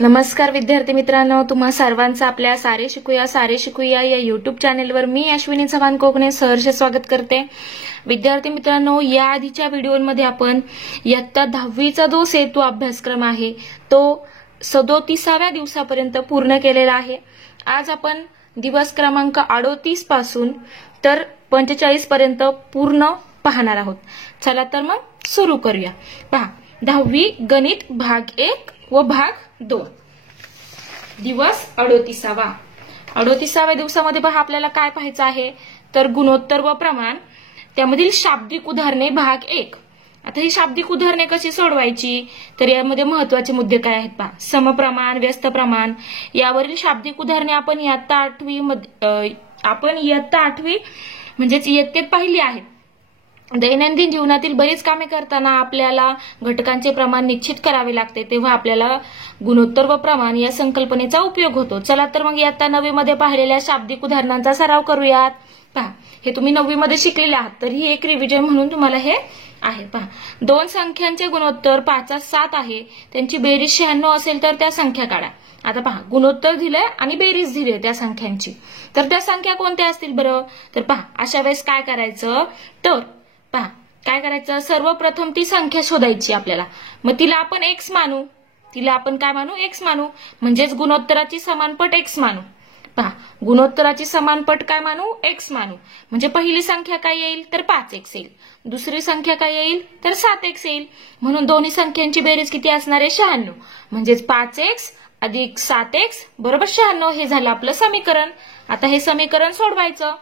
नमस्कार विद्यार्थी मित्रांनो, तुम्हा सर्वांचं आपल्या सारे शिकूया या युट्यूब चॅनेलवर मी अश्विनी चव्हाण कोकणे सहर्ष स्वागत करते। विद्यार्थी मित्रांनो, या आधीच्या व्हिडिओमध्ये आपण इयत्ता 10वीचा जो सेतू अभ्यासक्रम आहे तो 37व्या दिवसापर्यंत पूर्ण केलेला आहे। आज आपण दिवस क्रमांक 38 पासून तर 45 पर्यंत पूर्ण पाहणार आहोत। चला तर मग सुरू करूया। पहा, 10वी गणित भाग 1 व भाग 2 दिवस 38वा। 38व्या दिवसामध्ये पहा आपल्याला काय पाहायचं आहे तर गुणोत्तर व प्रमाण, त्यामधील शाब्दिक उदाहरणे भाग 1। आता ही शाब्दिक उदाहरणे कशी सोडवायची तर यामध्ये महत्त्वाचे मुद्दे काय आहेत पहा। समप्रमाण, व्यस्त प्रमाण यावरील शाब्दिक उदाहरणे आपण इयत्ता 8वी म्हणजेच इयत्तेत पाहिली आहेत। दैनंदिन जीवनातील बरीच कामे करताना आपल्याला घटकांचे प्रमाण निश्चित करावे लागते, तेव्हा आपल्याला गुणोत्तर व प्रमाण या संकल्पनेचा उपयोग होतो। चला तर मग इयत्ता 9वी मध्ये पाहिलेल्या शाब्दिक उदाहरणांचा सराव करूयात। पहा, हे तुम्ही 9वी मध्ये शिकलेले आहात, तर ही एक रिव्हिजन म्हणून तुम्हाला हे आहे। पहा, दोन संख्यांचे गुणोत्तर 5/7 आहे, त्यांची बेरीज 96 असेल तर त्या संख्या काढा। आता पहा, गुणोत्तर दिलंय आणि बेरीज दिली त्या संख्यांची, तर त्या संख्या कोणत्या असतील बरं? तर पहा, अशा वेळेस काय करायचं तर पहा काय करायचं, सर्वप्रथम ती संख्या शोधायची आपल्याला। मग तिला आपण x मानू, तिला आपण काय मानू? x मानू, म्हणजेच गुणोत्तराची समानपट x मानू। पहा, गुणोत्तराची समानपट काय मानू? x मानू। म्हणजे पहिली संख्या काय येईल तर 5x येईल, दुसरी संख्या काय येईल तर 7x येईल। म्हणून दोन्ही संख्यांची बेरीज किती असणार आहे? 96। म्हणजेच 5x अधिक 7x बरोबर 96 हे झालं आपलं समीकरण। आता हे समीकरण सोडवायचं।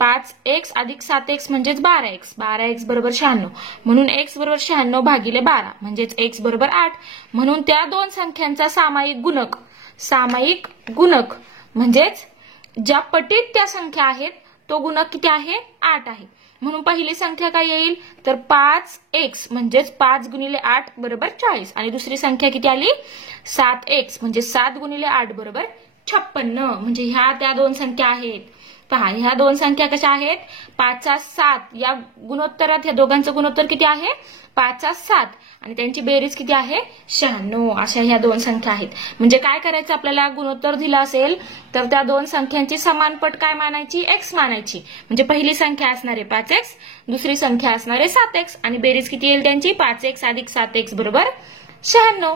5x अधिक 7x म्हणजेच 12x, 12x बरोबर 96, म्हणून x बरोबर 96 भागिले 12 म्हणजेच x बरोबर 8। म्हणून त्या दोन संख्यांचा सामायिक गुणक म्हणजेच ज्या पटीत त्या संख्या आहेत तो गुणक किती आहे? 8 आहे। म्हणून पहिली संख्या काय येईल तर 5x म्हणजेच 5 गुणिले 8 बरोबर 40, आणि दुसरी संख्या किती आली? 7x म्हणजे 7 गुणिले 8 बरोबर 56। म्हणजे ह्या त्या दोन संख्या आहेत। पहा, ह्या दोन संख्या कशा आहेत? 5/7 या गुणोत्तरात ह्या दोघांचं गुणोत्तर किती आहे? 5/7 आणि त्यांची बेरीज किती आहे? 96। अशा ह्या दोन संख्या आहेत। म्हणजे काय करायचं आपल्याला? गुणोत्तर दिलं असेल तर त्या दोन संख्यांची समानपट काय मानायची? x मानायची। म्हणजे पहिली संख्या असणार आहे 5x, दुसरी संख्या असणार आहे 7x, आणि बेरीज किती येईल त्यांची? 5x अधिक 7x बरोबर 96।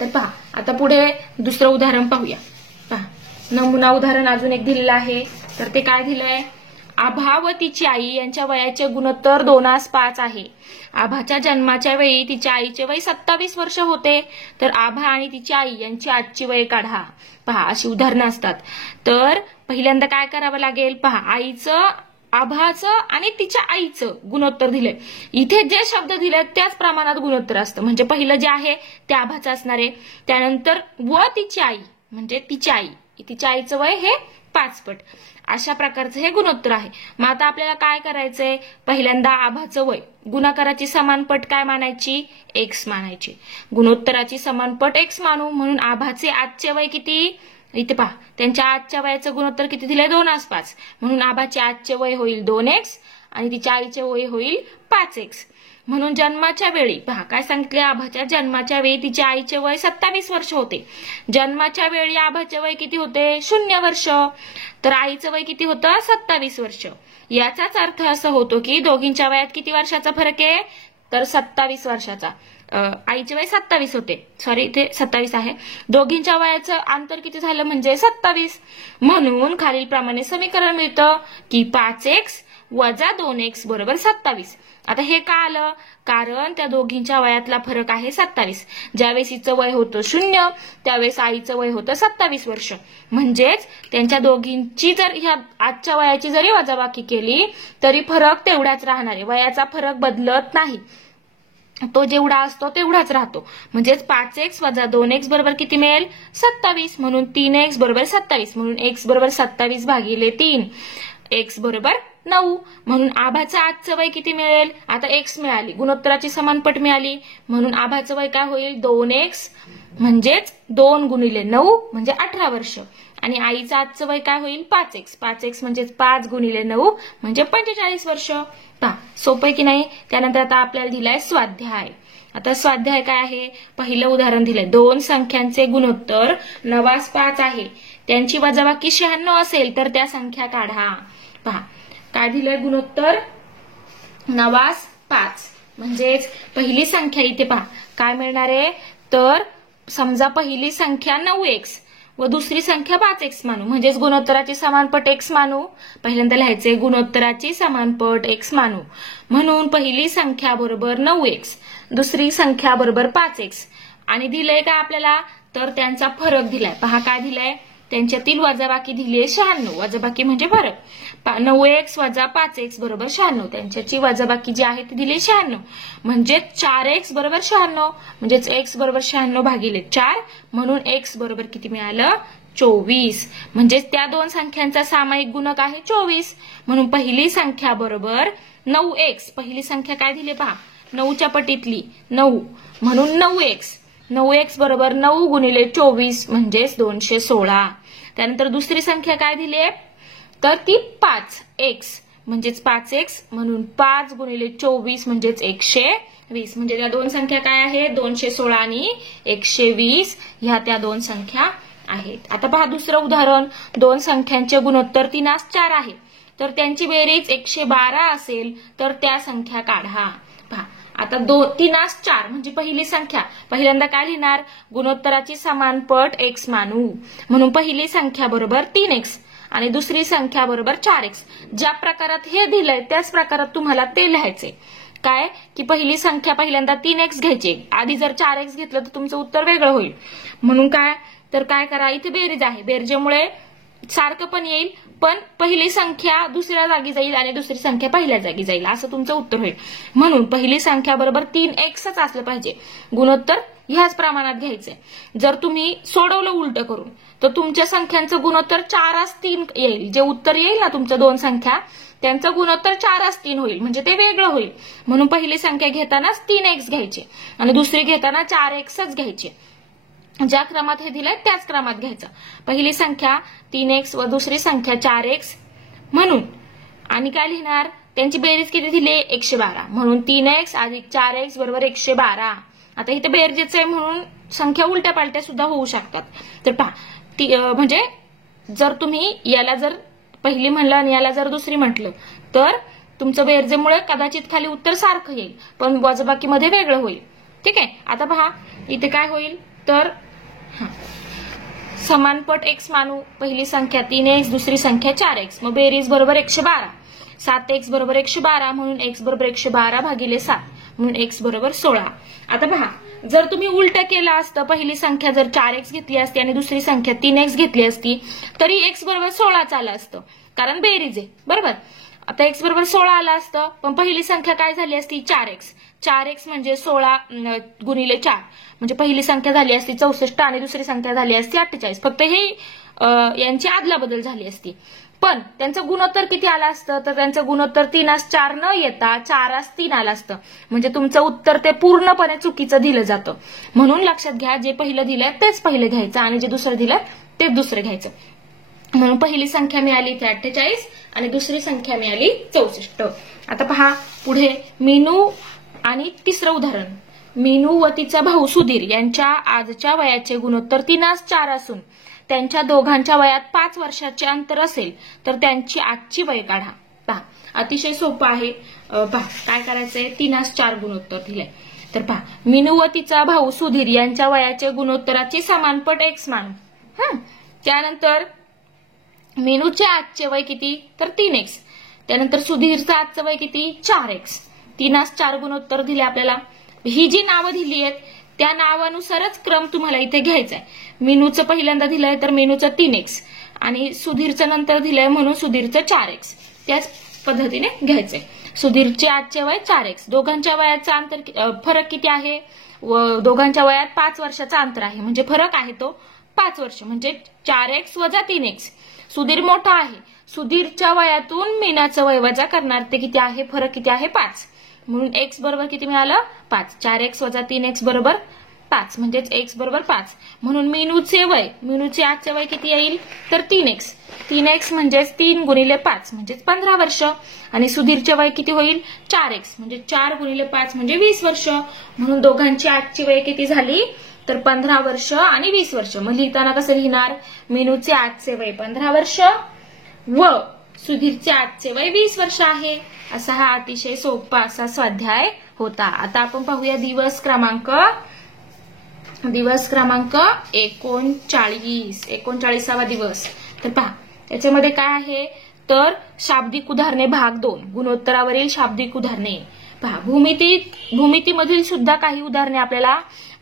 तर पहा, आता पुढे दुसरं उदाहरण पाहूया। पहा, नमुना उदाहरण अजून एक दिलेलं आहे, तर ते काय दिलंय? आभा व तिची आई यांच्या वयाचे गुणोत्तर 2:5 आहे। आभाच्या जन्माच्या वेळी तिच्या आईचे वय 27 वर्ष होते, तर आभा आणि तिची आई यांची आजची वय काढा। पहा, अशी उदाहरणं असतात। तर पहिल्यांदा काय करावं लागेल? पहा, आईचं, आभाचं आणि तिच्या आईचं गुणोत्तर दिलंय। इथे जे शब्द दिलेत त्याच प्रमाणात गुणोत्तर असतं। म्हणजे पहिलं जे आहे ते आभाचं असणार आहे, त्यानंतर व तिची आई म्हणजे तिच्या आईचं वय हे 5 पट, अशा प्रकारचं हे गुणोत्तर आहे। मग आता आपल्याला काय करायचंय? पहिल्यांदा आभाचं वय, गुणाकाराची समानपट काय मानायची? x मानायची। गुणोत्तराची समानपट x मानू, म्हणून आभाचे आजचे वय किती? इथे पहा, त्यांच्या आजच्या वयाचं गुणोत्तर किती दिलंय? 2:5, म्हणून आभाचे आजचे वय होईल 2x आणि तिच्या आईचे वय होईल 5x। म्हणून जन्माच्या वेळी पहा काय सांगितले? आभाच्या जन्माच्या वेळी तिच्या आईचे वय 27 वर्ष होते। जन्माच्या वेळी आभाचे वय किती होते? 0 वर्ष, तर आईचं वय किती होतं? 27 वर्ष। याचाच अर्थ असा होतो की दोघींच्या वयात किती वर्षाचा फरक आहे तर 27 वर्षाचा। आईचे वय 27 होते, सॉरी इथे 27 आहे। दोघींच्या वयाचं अंतर किती झालं म्हणजे 27। म्हणून खालीलप्रमाणे समीकरण मिळतं की 5x वजा 2x बरोबर 27। आता हे का आलं? कारण त्या दोघींच्या वयातला फरक आहे 27। ज्यावेळेस हिचं वय होतं 0 त्यावेळेस आईचं वय होतं 27 वर्ष। म्हणजेच त्यांच्या दोघींची जर ह्या आजच्या वयाची जरी वजाबाकी केली तरी फरक तेवढाच राहणार आहे, वयाचा फरक बदलत नाही, तो जेवढा असतो तेवढाच राहतो। म्हणजेच 5x वजा 2x बरोबर किती मिळेल? 27। म्हणून 3x बरोबर 27, म्हणून x बरोबर 27 भागिले 3, x बरोबर 9। म्हणून आभाचं आजचं वय किती मिळेल? आता x मिळाली, गुणोत्तराची समानपट मिळाली, म्हणून आभाचं वय काय होईल? 2x म्हणजेच 2 गुणिले 9 म्हणजे 18 वर्ष, आणि आईचं आजचं वय काय होईल? 5x, 5x म्हणजेच 5 गुणिले 9 म्हणजे 45 वर्ष। पहा, सोपं आहे की नाही? त्यानंतर आता आपल्याला दिलाय स्वाध्याय। आता स्वाध्याय काय आहे, पहिलं उदाहरण दिलंय, दोन संख्यांचे गुणोत्तर 9/5 आहे, त्यांची वजाबाकी 96 असेल तर त्या संख्या काढा. पहा काय दिलंय, गुणोत्तर 9/5 म्हणजेच पहिली संख्या इथे पहा काय मिळणार आहे, तर समजा पहिली संख्या 9x व दुसरी संख्या 5x मानू, म्हणजेच गुणोत्तराची समानपट x मानू. पहिल्यांदा लिहायचे गुणोत्तराची समानपट x मानू, म्हणून पहिली संख्या बरोबर 9x, दुसरी संख्या बरोबर 5x, आणि दिलंय का आपल्याला, तर त्यांचा फरक दिलाय. पहा काय दिलाय, त्यांच्यातील वजाबाकी दिली आहे 96, वजाबाकी म्हणजे फरक. 9x वजा 5x बरोबर 96, त्यांच्याची वजाबाकी जी आहे ती दिली 96, म्हणजे 4x बरोबर 96, म्हणजेच x बरोबर 96 भागिले 4, म्हणून x बरोबर किती मिळालं, 24. म्हणजेच त्या दोन संख्यांचा सामायिक गुणक आहे 24, म्हणून पहिली संख्या बरोबर 9x, पहिली संख्या काय दिली पहा 9च्या पटीतली 9, म्हणून 9x बरोबर 9 गुणिले 24 म्हणजेच 216. त्यानंतर दुसरी संख्या काय दिली आहे, तर ती 5x म्हणजेच 5x, म्हणून 5 गुणिले 24 म्हणजेच 120. म्हणजे त्या दोन संख्या काय आहेत, 216 आणि 120 ह्या त्या दोन संख्या आहेत. आता पहा दुसरं उदाहरण, दोन संख्यांचे गुणोत्तर 3/4 आहे, तर त्यांची बेरीज 112 असेल तर त्या संख्या काढा. पहा आता 3/4 म्हणजे पहिली संख्या, पहिल्यांदा काय लिहिणार, गुणोत्तराची समानपट x मानू, म्हणून पहिली संख्या बरोबर 3x आणि दुसरी संख्या बरोबर 4x. ज्या प्रकारात हे दिलंय त्याच प्रकारात तुम्हाला ते लिहायचे. काय की पहिली संख्या पहिल्यांदा 3x घ्यायची, आधी जर 4x घेतलं तर तुमचं उत्तर वेगळं होईल. म्हणून काय तर काय करा, इथे बेरीज आहे, बेरजेमुळे सारखं पण येईल, पण पहिली संख्या दुसऱ्या जागी जाईल आणि दुसरी संख्या पहिल्या जागी जाईल, असं तुमचं उत्तर होईल. म्हणून पहिली संख्या बरोबर 3xच असलं पाहिजे, गुणोत्तर ह्याच प्रमाणात घ्यायचंय. जर तुम्ही सोडवलं उलट करून तर तुमच्या संख्यांचं गुणोत्तर 4/3 येईल, जे उत्तर येईल ना तुमच्या दोन संख्या त्यांचं गुणोत्तर 4/3 होईल, म्हणजे ते वेगळं होईल. म्हणून पहिली संख्या घेतानाच 3x घ्यायचे आणि दुसरी घेताना 4xच घ्यायचे. ज्या क्रमात हे दिलंय त्याच क्रमात घ्यायचं. पहिली संख्या 3x व दुसरी संख्या 4x म्हणून, आणि काय लिहिणार, त्यांची बेरीज किती दिली 112, म्हणून 3x अधिक 4x बरोबर 112. आता इथे बेरजेच आहे म्हणून संख्या उलट्या पालट्या सुद्धा होऊ शकतात. तर पहा म्हणजे जर तुम्ही याला जर पहिली म्हणलं आणि याला जर दुसरी म्हटलं तर तुमचं बेरजेमुळे कदाचित खाली उत्तर सारखं येईल, पण वजाबाकीमध्ये वेगळं होईल. ठीक आहे. आता पहा इथे काय होईल, तर समानपट x मानू, पहिली संख्या 3x दुसरी संख्या 4x, मग बेरीज बरोबर 112, 7x बरोबर 112, म्हणून x बरोबर 112 भागिले 7, म्हणून x बरोबर 16. आता पहा जर तुम्ही उलट केलं असतं, पहिली संख्या जर 4x घेतली असती आणि दुसरी संख्या 3x घेतली असती तरी x बरोबर 16 आलं असतं, कारण बेरीज आहे बरोबर. आता x बरोबर 16 आलं असतं, पण पहिली संख्या काय झाली असती 4x म्हणजे 16 गुणिले 4, म्हणजे पहिली संख्या झाली असती 64 आणि दुसरी संख्या झाली असती 48. फक्त हे यांची आदलाबदल झाली असती, पण त्यांचं गुणोत्तर किती आलं असतं, तर त्यांचं गुणोत्तर 3/4 न येता 4/3 आलं असतं. म्हणजे तुमचं उत्तर ते पूर्णपणे चुकीचं दिलं जातं. म्हणून लक्षात घ्या, जे पहिलं दिलंय तेच पहिलं घ्यायचं आणि जे दुसरं दिलंय तेच दुसरं घ्यायचं. म्हणून पहिली संख्या मिळाली ती 48 आणि दुसरी संख्या मिळाली 64. आता पहा पुढे मीनू आणि तिसरं उदाहरण, मीनू व तिचा भाऊ सुधीर यांच्या आजच्या वयाचे गुणोत्तर 3/4 असून त्यांच्या दोघांच्या वयात 5 वर्षाचे अंतर असेल तर त्यांची आजची वय काढा. पहा अतिशय सोपं आहे. पहा काय करायचंय, 3/4 गुणोत्तर दिलंय. तर पहा मीनू व तिचा भाऊ सुधीर यांच्या वयाचे गुणोत्तराची समानपट x मानू. त्यानंतर मीनूचे आजचे वय किती, तर 3x. त्यानंतर सुधीरचं आजचं वय किती 4x. 3/4 गुणोत्तर दिले आपल्याला. ही जी नावं दिली आहेत त्या नावानुसारच क्रम तुम्हाला इथे घ्यायचा आहे. मीनूचं पहिल्यांदा दिलंय तर मीनूचं 3x आणि सुधीरचं नंतर दिलंय म्हणून सुधीरचं 4x. त्याच पद्धतीने घ्यायचंय. सुधीरचे आजचे वय 4x, दोघांच्या वयाचा अंतर फरक किती आहे, व दोघांच्या वयात 5 वर्षाचा अंतर आहे, म्हणजे फरक आहे तो 5 वर्ष, म्हणजे 4x वजा 3x. सुधीर मोठा आहे, सुधीरच्या वयातून मीनाचं वय वजा करणार ते किती आहे, फरक किती आहे 5, म्हणून x बरोबर किती मिळालं 5. 4x वजा 3x बरोबर 5 म्हणजेच x बरोबर 5. म्हणून मीनूचे आजचे वय किती येईल तर 3x. 3x म्हणजेच 3 गुणिले 5 म्हणजेच 15 वर्ष. आणि सुधीरचे वय किती होईल 4x म्हणजे 4 गुणिले 5 म्हणजे 20 वर्ष. म्हणून दोघांची आजची वय किती झाली तर 15 वर्ष आणि 20 वर्ष. मग लिहिताना कसं लिहिणार मीनूचे आजचे वय 15 वर्ष व सुधीरचे आजचे वय 20 वर्ष आहे. असा हा अतिशय सोपा असा स्वाध्याय होता. आता आपण पाहूया दिवस क्रमांक 39वा दिवस. तर पहा त्याच्यामध्ये काय आहे तर शाब्दिक उदाहरणे भाग 2 गुणोत्तरावरील शाब्दिक उदाहरणे. पहा भूमितीमधील सुद्धा काही उदाहरणे आपल्याला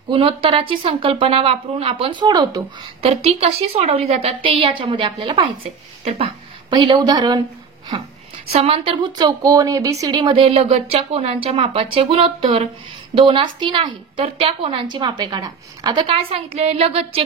गुणोत्तराची संकल्पना वापरून आपण सोडवतो. तर ती कशी सोडवली जातात ते याच्यामध्ये आपल्याला पाहायचंय. तर पहा पहिलं उदाहरण समांतरभुज चौकोन एबीसीडी मध्ये लगतच्या कोनांच्या मापाचे गुणोत्तर 2:3 आहे तर त्या कोनांची मापे काढा. आता काय सांगितलंय लगतचे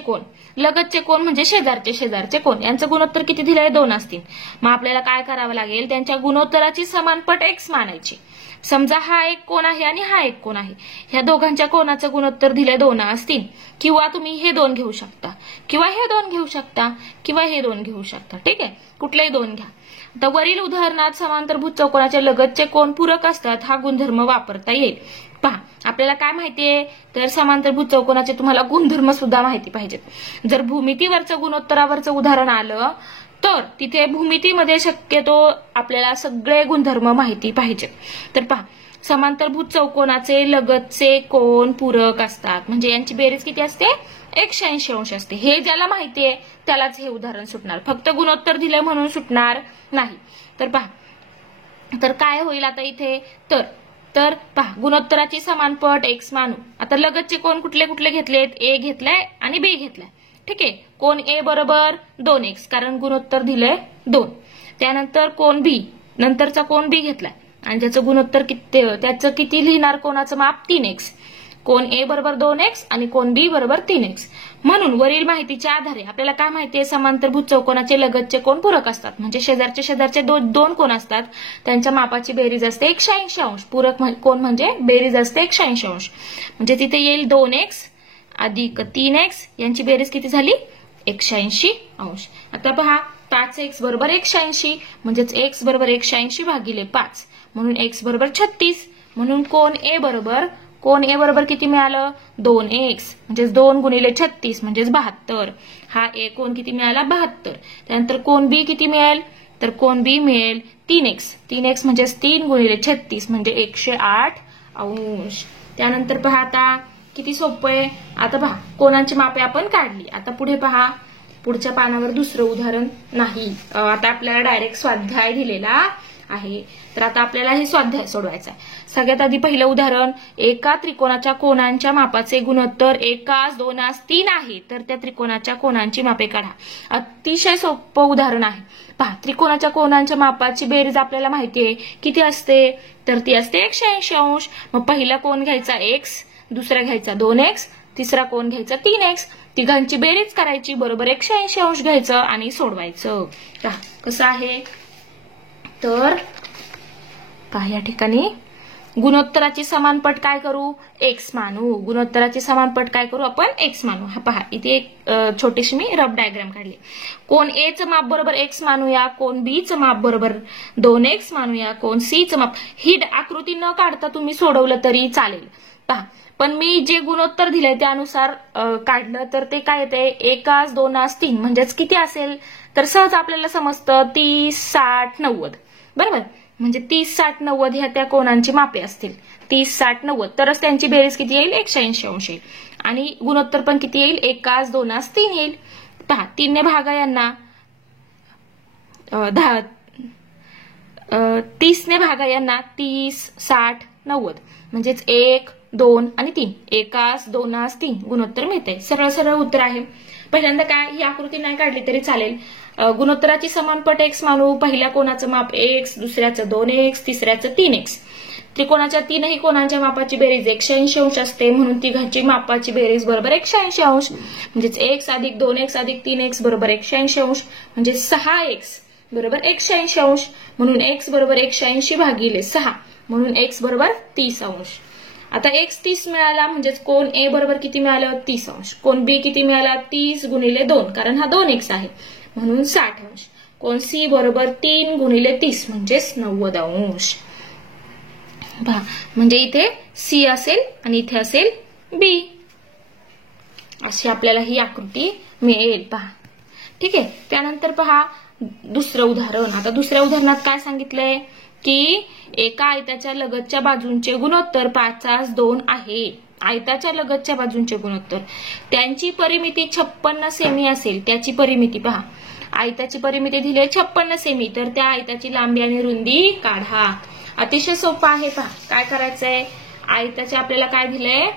कोन म्हणजे शेजारचे कोन यांचं गुणोत्तर किती दिलंय 2:3. मग आपल्याला काय करावं लागेल त्यांच्या गुणोत्तराची समानपट x मानायची. समजा हा एक कोन आहे आणि हा एक कोन आहे. ह्या दोघांच्या कोनाचं गुणोत्तर दिलंय 2:3 किंवा तुम्ही हे 2 घेऊ शकता किंवा हे 2 घेऊ शकता किंवा हे 2 घेऊ शकता. ठीक आहे कुठलेही 2 घ्या. तर वरील उदाहरणात समांतरभुज चौकोनाच्या लगतचे कोन पूरक असतात हा गुणधर्म वापरता येईल. पहा आपल्याला काय माहितीये तर समांतरभुज चौकोनाचे तुम्हाला गुणधर्म सुद्धा माहिती पाहिजेत. जर भूमितीवरचं गुणोत्तरावरचं उदाहरण आलं तर तिथे भूमितीमध्ये शक्यतो आपल्याला सगळे गुणधर्म माहिती पाहिजेत. तर पहा समांतरभुज चौकोनाचे लगतचे कोन पूरक असतात म्हणजे यांची बेरीज किती असते 180 अंश असते. हे ज्याला माहितीये त्यालाच हे उदाहरण सुटणार. फक्त गुणोत्तर दिले म्हणून सुटणार नाही. तर पहा तर काय होईल आता इथे तर पहा गुणोत्तराची समानपट x मानू. आता लगतचे कोन कुठले कुठले घेतलेत a घेतलाय आणि b घेतलाय. ठीक आहे कोन a बरोबर 2x कारण गुणोत्तर दिलंय 2. त्यानंतर कोन b नंतरचा कोन b घेतलाय आणि त्याचं गुणोत्तर त्याचं किती लिहिणार कोणाचं माप 3x. कोन a बरोबर 2x आणि कोन b बरोबर 3x. म्हणून वरील माहितीच्या आधारे आपल्याला काय माहितीये समांतरभुज चौकोनाचे लगतचे कोन पूरक असतात म्हणजे शेजारचे दोन कोन असतात त्यांच्या मापाची बेरीज असते 180 अंश. पूरक कोन म्हणजे बेरीज असते 180 अंश म्हणजे तिथे येईल 2x अधिक 3x यांची बेरीज किती झाली 180 अंश. आता पहा 5x बरोबर 180 म्हणजेच x बरोबर 180 भागिले 5 म्हणून x बरोबर 36. म्हणून कोन a बरोबर किती मिळालं 2x म्हणजेच 2 गुणिले 36 म्हणजेच 72. हा a कोन किती मिळाला 72. त्यानंतर कोन b किती मिळेल तर कोन b मिळेल 3x म्हणजेच 3 गुणिले 36 म्हणजे 108 अंश. त्यानंतर पहा आता किती सोपं आहे. आता पहा कोनांची मापे आपण काढली. आता पुढे पहा पुढच्या पानावर दुसरं उदाहरण नाही. आता आपल्याला डायरेक्ट स्वाध्याय दिलेला आहे. तर आता आपल्याला हे स्वाध्याय सोडवायचा आहे. सगळ्यात आधी पहिलं उदाहरण एका त्रिकोणाच्या कोनांच्या मापाचे गुणोत्तर 1:2:3 आहे तर त्या त्रिकोणाच्या कोनांची मापे काढा. अतिशय सोपं उदाहरण आहे. पहा त्रिकोणाच्या कोनांच्या मापाची बेरीज आपल्याला माहिती आहे किती असते तर ती असते 180 अंश. मग पहिला कोन घ्यायचा x दुसरा घ्यायचा 2x तिसरा कोन घ्यायचा 3x. तिघांची बेरीज करायची बरोबर 180 अंश घ्यायचं आणि सोडवायचं. कसं आहे तर पहा या ठिकाणी गुणोत्तराची समानपट काय करू x मानू. गुणोत्तराची समानपट काय करू आपण x मानू. हा पहा इथे एक छोटीशी मी रफ डायग्राम काढली. कोन a चं माप बरोबर x मानूया. कोन b चं माप बरोबर 2x मानूया. कोन c चं माप ही आकृती न काढता तुम्ही सोडवलं तरी चालेल. पहा पण मी जे गुणोत्तर दिलंय त्यानुसार काढलं तर ते काय येते 1:2:3 म्हणजेच किती असेल तर सहज आपल्याला समजतं 30 60 90 बरोबर. म्हणजे 30 60 90 ह्या त्या कोनांची मापे असतील 30 60 90 तरच त्यांची बेरीज किती येईल 180 अंश येईल. आणि गुणोत्तर पण किती येईल 1:2:3 येईल. पहा 3 ने भागा यांना 30 ने भागा यांना 30 60 90 म्हणजेच 1 2 आणि 3 1:2:3 गुणोत्तर मिळते. सरळ सरळ उत्तर आहे. पहिल्यांदा काय ही आकृती नाही काढली तरी चालेल. गुणोत्तराची समानपट x मानू. पहिल्या कोनाचं माप x दुसऱ्याचं 2x तिसऱ्याचं 3x. त्रिकोणाच्या तीनही कोनांच्या मापाची बेरीज 180 अंश असते म्हणून तिघांची मापाची बेरीज बरोबर 180 अंश म्हणजेच x अधिक 2x अधिक 3x बरोबर 180 अंश म्हणजे 6x बरोबर 180 अंश. म्हणून x बरोबर 180 भागिले 6 म्हणून x बरोबर 30 अंश. आता x 30 मिळाला म्हणजेच कोन A बरोबर किती मिळालं 30 अंश. कोन B किती मिळाला 30 गुणिले 2 कारण हा 2x आहे म्हणून 60 अंश. कोन C बरोबर 3 गुणिले 30 म्हणजेच 90 अंश. पहा म्हणजे इथे C असेल आणि इथे असेल B. अशी आपल्याला ही आकृती मिळेल. पहा ठीक आहे. त्यानंतर पहा दुसरं उदाहरण. आता दुसऱ्या उदाहरणात काय सांगितलंय की एका आयताच्या लगतच्या बाजूंचे गुणोत्तर 5/2 आहे. आयताच्या लगतच्या बाजूंचे गुणोत्तर त्यांची परिमिती 56 सेमी असेल. त्याची परिमिती पहा. आयताची परिमिती दिली 56 सेमी तर त्या आयताची लांबी आणि रुंदी काढा. अतिशय सोपं आहे. पहा काय करायचंय. आयताचे आपल्याला काय दिलंय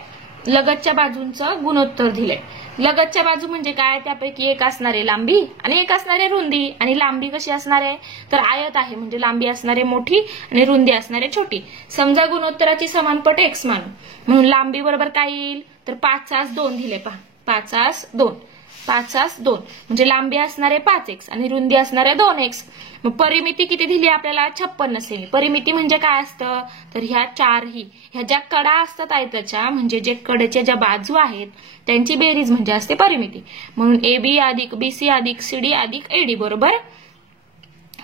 लगतच्या बाजूंचं गुणोत्तर दिलंय. लगतच्या बाजू म्हणजे काय त्यापैकी एक असणारे लांबी आणि एक असणारे रुंदी. आणि लांबी कशी असणार आहे तर आयत आहे म्हणजे लांबी असणारे मोठी आणि रुंदी असणारे छोटी. समजा गुणोत्तराची समानपट x मानू म्हणून लांबी बरोबर काय येईल तर 5/2 दिले. पहा 5/2 म्हणजे लांबी असणारे 5x आणि रुंदी असणारे 2x. मग परिमिती किती दिली आपल्याला 56 सेमी. परिमिती म्हणजे काय असतं तर ह्या ज्या कडा असतात आयताच्या म्हणजे जे कडेच्या ज्या बाजू आहेत त्यांची बेरीज म्हणजे असते परिमिती. म्हणून AB अधिक BC अधिक CD अधिक AD बरोबर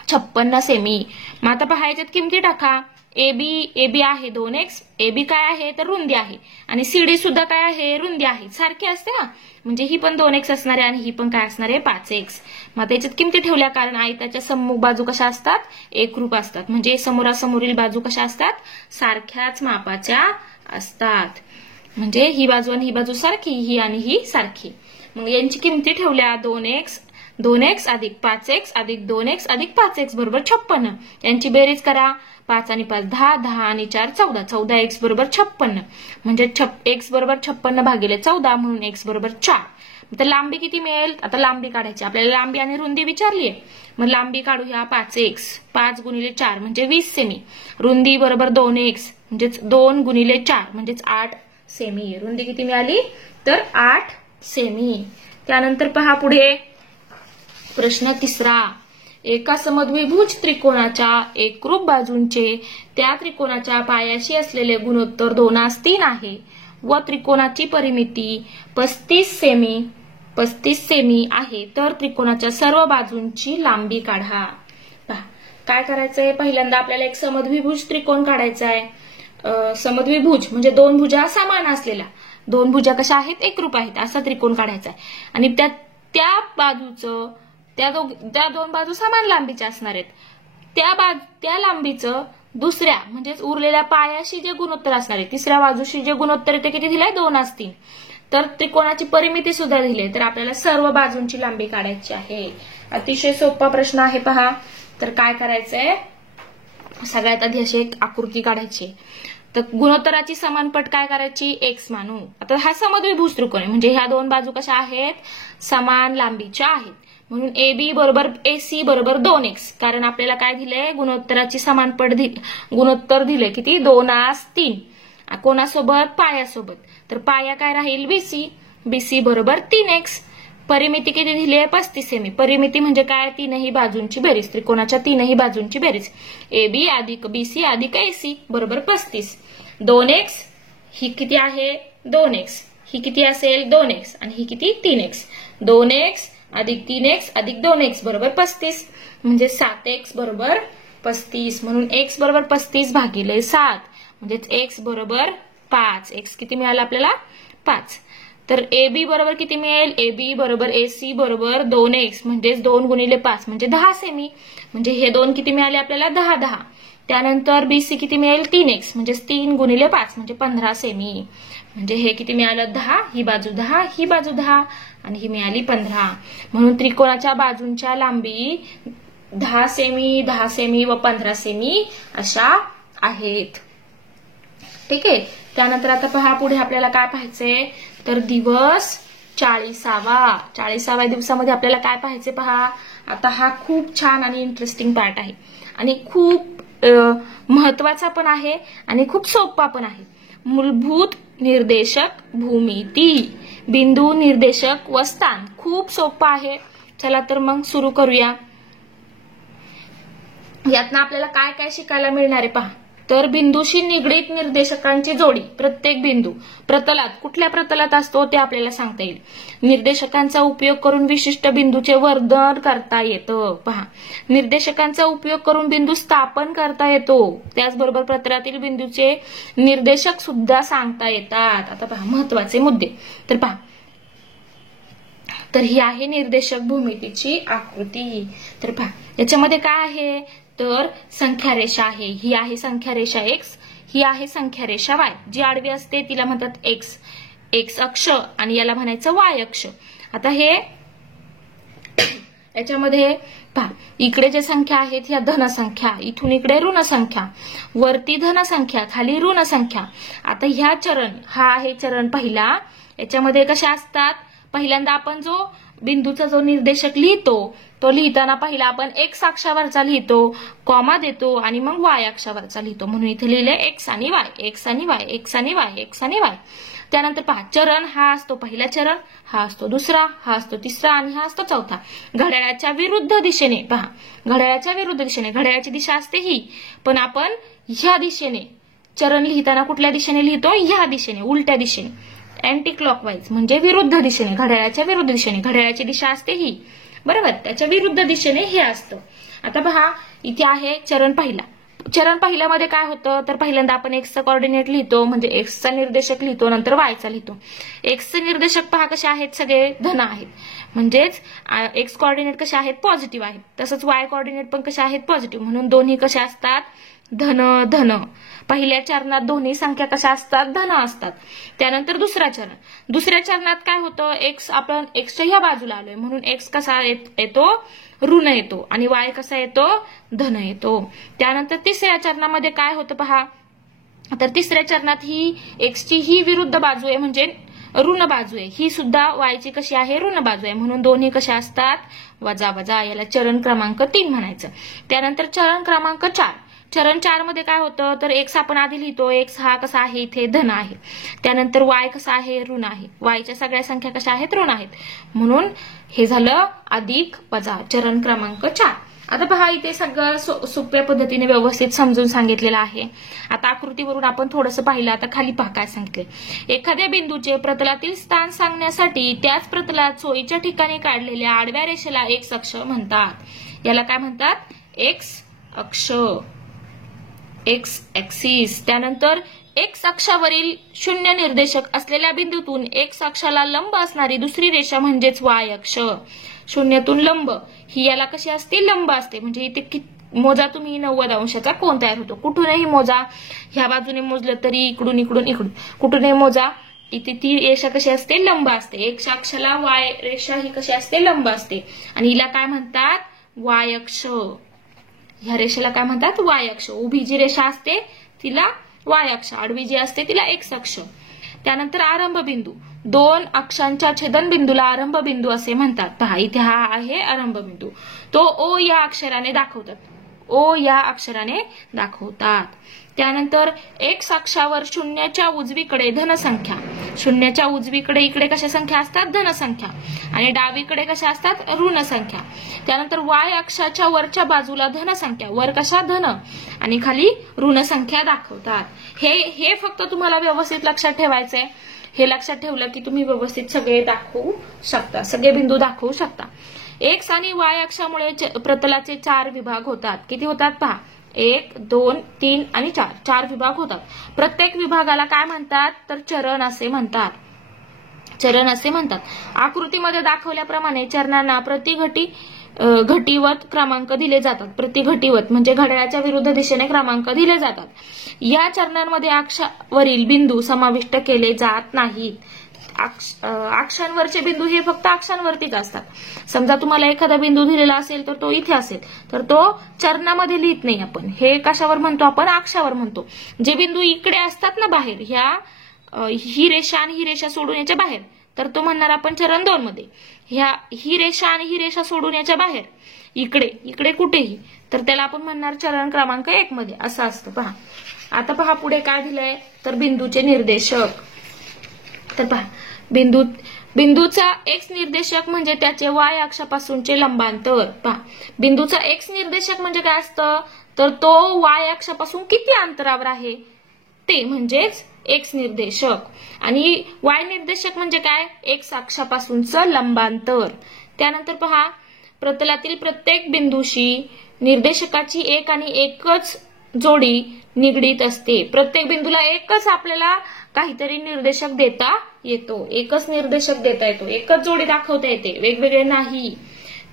56 सेमी. मग आता पहा याच्यात किमती टाका. AB आहे 2x. AB काय आहे तर रुंदी आहे आणि CD सुद्धा काय आहे रुंदी आहे. सारखी असते ना म्हणजे ही पण 2x असणार आहे आणि ही पण काय असणार आहे 5x. मग त्याच्यात किमती ठेवल्या कारण आयताच्या सम्मुख बाजू कशा असतात एकरूप असतात म्हणजे समोरासमोरील बाजू कशा असतात सारख्याच मापाच्या असतात. म्हणजे ही बाजू आणि ही बाजू सारखी ही आणि ही सारखी. मग यांची किमती ठेवल्या 2x अधिक 5x अधिक 2x अधिक 5x बरोबर 56. यांची बेरीज करा. 5 आणि 5 10 10 आणि 4 14 14x बरोबर 56 म्हणजे x बरोबर 56 भागिले 14 म्हणून x बरोबर 4. तर लांबी किती मिळेल. आता लांबी काढायची आपल्याला. लांबी आणि रुंदी विचारली आहे मग लांबी काढूया 5x 5 गुणिले 4 म्हणजे 20 सेमी. रुंदी बरोबर 2x म्हणजेच 2 गुणिले 4 म्हणजेच 8 सेमी. रुंदी किती मिळाली तर 8 सेमी. त्यानंतर पहा पुढे प्रश्न तिसरा. एका समद्विभुज त्रिकोणाच्या एकरूप बाजूंचे त्या त्रिकोणाच्या पायाशी असलेले गुणोत्तर 2/3 आहे व त्रिकोणाची परिमिती 35 सेमी आहे तर त्रिकोणाच्या सर्व बाजूंची लांबी काढा. काय करायचंय पहिल्यांदा आपल्याला एक समद्विभुज त्रिकोण काढायचा आहे. समद्विभुज म्हणजे दोन भुजा समान असलेला. दोन भुजा कशा आहेत एकरूप आहेत असा त्रिकोण काढायचा आहे आणि त्या बाजूचं त्या दोन बाजू समान लांबीच्या असणार आहेत. त्या लांबीचं दुसऱ्या म्हणजेच उरलेल्या पायाशी जे गुणोत्तर असणार आहे तिसऱ्या बाजूशी जे गुणोत्तर आहे ते किती दिलंय 2/3. तर त्रिकोणाची परिमिती सुद्धा दिली आहे तर आपल्याला सर्व बाजूंची लांबी काढायची आहे. अतिशय सोपा प्रश्न आहे. पहा तर काय करायचंय सगळ्यात आधी अशी एक आकृती काढायची. तर गुणोत्तराची समानपट काय करायची x मानू. आता हा समद्विभुज त्रिकोण आहे म्हणजे ह्या दोन बाजू कशा आहेत समान लांबीच्या आहेत म्हणून AB बरोबर AC बरोबर 2x कारण आपल्याला काय दिलंय गुणोत्तराची समानपट गुणोत्तर दिले किती 2/3 कोणासोबत पायासोबत. तर पाया काय राहील BC बरोबर 3x. परिमिती किती दिली आहे 35 सेमी. परिमिती म्हणजे काय तीनही बाजूंची बेरीज त्रिकोणाच्या तीनही बाजूंची बेरीज AB अधिक BC अधिक AC बरोबर 35. 2x ही किती आहे 2x ही किती असेल 2x आणि ही किती 3x. 2x अधिक 3x अधिक 2x बरोबर 35 म्हणजे 7x बरोबर 35 म्हणून x बरोबर 35 भागिले 7 म्हणजे x बरोबर 5. x किती मिळाला आपल्याला 5. तर AB बरोबर किती मिळेल AB बरोबर AC बरोबर 2x म्हणजेच 2 गुणिले 5 म्हणजे 10 सेमी म्हणजे हे दोन किती मिळाले आपल्याला 10. त्यानंतर BC किती मिळेल 3x म्हणजे 3 गुणिले 5 म्हणजे 15 सेमी म्हणजे हे किती मिळालं 10. ही बाजू 10 ही बाजू 10 आणि ही मिळाली 15. म्हणून त्रिकोणाच्या बाजूंच्या लांबी 10 सेमी व 15 सेमी अशा आहेत. ठीक आहे. त्यानंतर आता पहा पुढे आपल्याला काय पाहायचंय तर दिवस 40व्या दिवसामध्ये आपल्याला काय पाहायचे पहा. आता हा खूप छान आणि इंटरेस्टिंग पार्ट आहे आणि खूप महत्वाचा पण आहे आणि खूप सोपा पण आहे. मूलभूत निर्देशक भूमिती बिंदू निर्देशक व स्थान खूप सोपं आहे. चला तर मग सुरू करूया. यातनं आपल्याला काय काय शिकायला मिळणार आहे पहा. तर बिंदूशी निगडीत निर्देशकांची जोडी, प्रत्येक बिंदू प्रतलात कुठल्या प्रतलात असतो ते आपल्याला सांगता येईल. निर्देशकांचा उपयोग करून विशिष्ट बिंदूचे वर्णन करता येतं. पहा, निर्देशकांचा उपयोग करून बिंदू स्थापन करता येतो. त्याचबरोबर प्रतलातील बिंदूचे निर्देशक सुद्धा सांगता येतात. आता पहा महत्वाचे मुद्दे. तर पहा, तर ही आहे निर्देशक भूमितीची आकृती. तर पहा याच्यामध्ये काय आहे, तर संख्या रेषा आहे. ही आहे संख्या रेषा एक्स, ही आहे संख्या रेषा वाय. जी आडवी असते तिला म्हणतात एक्स, एक्स अक्ष, आणि याला म्हणायचं वाय अक्ष. आता हे याच्यामध्ये पहा, इकडे जे संख्या आहेत ह्या धनसंख्या, इथून इकडे ऋण संख्या, वरती धनसंख्या, खाली ऋण संख्या. आता ह्या चरण, हा आहे चरण पहिला. याच्यामध्ये कशा असतात, पहिल्यांदा आपण जो बिंदूचा जो निर्देशक लिहितो तो लिहिताना पहिला आपण एक्स अक्षावरचा लिहितो, कॉमा देतो, आणि मग वाय अक्षावरचा लिहितो. म्हणून इथे लिहिले एक्स आणि वाय, एक्स आणि वाय, एक्स आणि वाय, एक्स आणि वाय. त्यानंतर पहा, चरण हा असतो पहिला चरण, हा असतो दुसरा, हा असतो तिसरा, आणि हा असतो चौथा. घड्याळाच्या विरुद्ध दिशेने, पहा घड्याळाच्या विरुद्ध दिशेने, घड्याळाची दिशा असते ही, पण आपण ह्या दिशेने चरण लिहिताना कुठल्या दिशेने लिहितो, ह्या दिशेने, उलट्या दिशेने, अँटी क्लॉकवाईज म्हणजे विरुद्ध दिशेने, घड्याळाच्या विरुद्ध दिशेने. घड्याळाची दिशा असते ही, बरोबर, त्याच्या विरुद्ध दिशेने हे असतं. आता पहा इथे आहे चरण पहिला. चरण पहिल्यामध्ये काय होतं, तर पहिल्यांदा आपण एक्सचा कोऑर्डिनेट लिहितो, म्हणजे एक्सचा निर्देशक लिहितो, नंतर वायचा लिहितो. एक्सचे निर्देशक पहा कसे आहेत, सगळे धन आहेत, म्हणजेच एक्स कोऑर्डिनेट कसे आहेत, पॉझिटिव्ह आहेत. तसंच वाय कोऑर्डिनेट पण कसे आहेत, पॉझिटिव्ह. म्हणून दोन्ही कसे असतात, धन धन. पहिल्या चरणात दोन्ही संख्या कशा असतात, धन असतात. त्यानंतर दुसरा चरण, दुसऱ्या चरणात काय होतं, एक्स, आपण एक्सच्या ह्या बाजूला आलोय म्हणून एक्स कसा येतो, ऋण येतो, आणि वाय कसा येतो, धन येतो. त्यानंतर तिसऱ्या चरणामध्ये काय होतं पहा, तर तिसऱ्या चरणात ही एक्सची ही विरुद्ध बाजू आहे, म्हणजे ऋण बाजू आहे, ही सुद्धा वायची कशी आहे, ऋण बाजू आहे, म्हणून दोन्ही कशा असतात, वजा वजा. याला चरण क्रमांक 3 म्हणायचं. त्यानंतर चरण क्रमांक 4. चरण 4 मध्ये काय होतं, तर एक्स आपण आधी लिहितो, एक्स हा कसा आहे, इथे धन आहे. त्यानंतर वाय कसा आहे, ऋण आहे. वायच्या सगळ्या संख्या कशा आहेत, ऋण आहेत, म्हणून हे झालं अधिक वजा, चरण क्रमांक 4. आता पहा इथे सगळं सोप्या पद्धतीने व्यवस्थित समजून सांगितलेलं आहे. आता आकृतीवरून आपण थोडंसं पाहिलं. आता खाली पहा काय सांगितले, एखाद्या बिंदूचे प्रतलातील स्थान सांगण्यासाठी त्याच प्रतलात सोयीच्या ठिकाणी काढलेल्या आडव्या रेषेला एक्स अक्ष म्हणतात. याला काय म्हणतात, एक्स अक्ष, एक्स ऍक्सिस. त्यानंतर एक्स अक्षावरील शून्य निर्देशक असलेल्या बिंदूतून एक्स अक्षाला लंब असणारी दुसरी रेषा म्हणजेच वाय अक्ष. शून्यातून लंब ही याला कशी असते, लंब असते. म्हणजे इथे मोजा तुम्ही 90 अंशाचा कोन तयार होतो, कुठूनही मोजा, ह्या बाजूने मोजलं तरी इकडून इकडून इकडून कुठूनही मोजा, इथे ती रेषा कशी असते, लंब असते. एक्स अक्षाला वाय रेषा ही कशी असते, लंब असते, आणि हिला काय म्हणतात, वाय अक्ष. ह्या रेषेला काय म्हणतात, वाय अक्ष. उभी जी रेषा असते तिला वाय अक्ष, आडवी जी असते तिला एक्स अक्ष. त्यानंतर आरंभ बिंदू, दोन अक्षांच्या छेदन बिंदूला आरंभ बिंदू असे म्हणतात. पहा इथे हा आहे आरंभ बिंदू, तो ओ या अक्षराने दाखवतात, ओ या अक्षराने दाखवतात. त्यानंतर एक्स अक्षावर शून्याच्या उजवीकडे धनसंख्या, शून्याच्या उजवीकडे इकडे कशा संख्या असतात, धनसंख्या, आणि डावीकडे कशा असतात, ऋण संख्या. त्यानंतर वाय अक्षाच्या वरच्या बाजूला धनसंख्या, वर कशा धन, आणि खाली ऋण संख्या दाखवतात. हे फक्त तुम्हाला व्यवस्थित लक्षात ठेवायचंय. हे लक्षात ठेवलं की तुम्ही व्यवस्थित सगळे दाखवू शकता, सगळे बिंदू दाखवू शकता. एक्स आणि वाय अक्षामुळे प्रतलाचे 4 विभाग होतात. किती होतात पहा, 1, 2, 3 आणि 4, 4 विभाग होतात. प्रत्येक विभागाला काय म्हणतात, तर चरण असे म्हणतात, चरण असे म्हणतात. आकृतीमध्ये दाखवल्याप्रमाणे चरणांना घटीवत क्रमांक दिले जातात. प्रतिघटीवत म्हणजे घड्याळाच्या विरुद्ध दिशेने क्रमांक दिले जातात. या चरणांमध्ये अक्षावरील बिंदू समाविष्ट केले जात नाहीत. अक्षांवरचे बिंदू हे फक्त अक्षांवरतीच असतात. समजा तुम्हाला एखादा बिंदू दिलेला असेल तर तो इथे असेल तर तो चरणामध्ये लिहित नाही आपण. हे कशावर म्हणतो आपण, अक्षावर म्हणतो. जे बिंदू इकडे असतात ना बाहेर, ही रेषा आणि ही रेषा सोडून याच्या बाहेर, तर तो म्हणणार आपण चरण 2 मध्ये. ही रेषा आणि ही रेषा सोडून याच्या बाहेर, इकडे कुठेही, तर त्याला आपण म्हणणार चरण क्रमांक 1 मध्ये. असं असतं. पहा आता पहा पुढे काय दिलंय, तर बिंदूचे निर्देशक. तर पहा बिंदूचा एक्स निर्देशक म्हणजे त्याचे वाय अक्षापासूनचे लंबांतर. पहा बिंदूचा एक्स निर्देशक म्हणजे काय असतं, तर तो वाय अक्षापासून किती अंतरावर आहे ते म्हणजेच एक्स निर्देशक। आणि वाय निर्देशक म्हणजे काय, एक्स अक्षापासूनचं लंबांतर। त्यानंतर पहा, प्रतलातील प्रत्येक बिंदूशी निर्देशकाची एक आणि एकच जोडी निगडीत असते। प्रत्येक बिंदूला एकच आपल्याला काहीतरी निर्देशक देता येतो, एकच निर्देशक देता येतो, एकच जोडी दाखवता येते, वेगवेगळे नाही।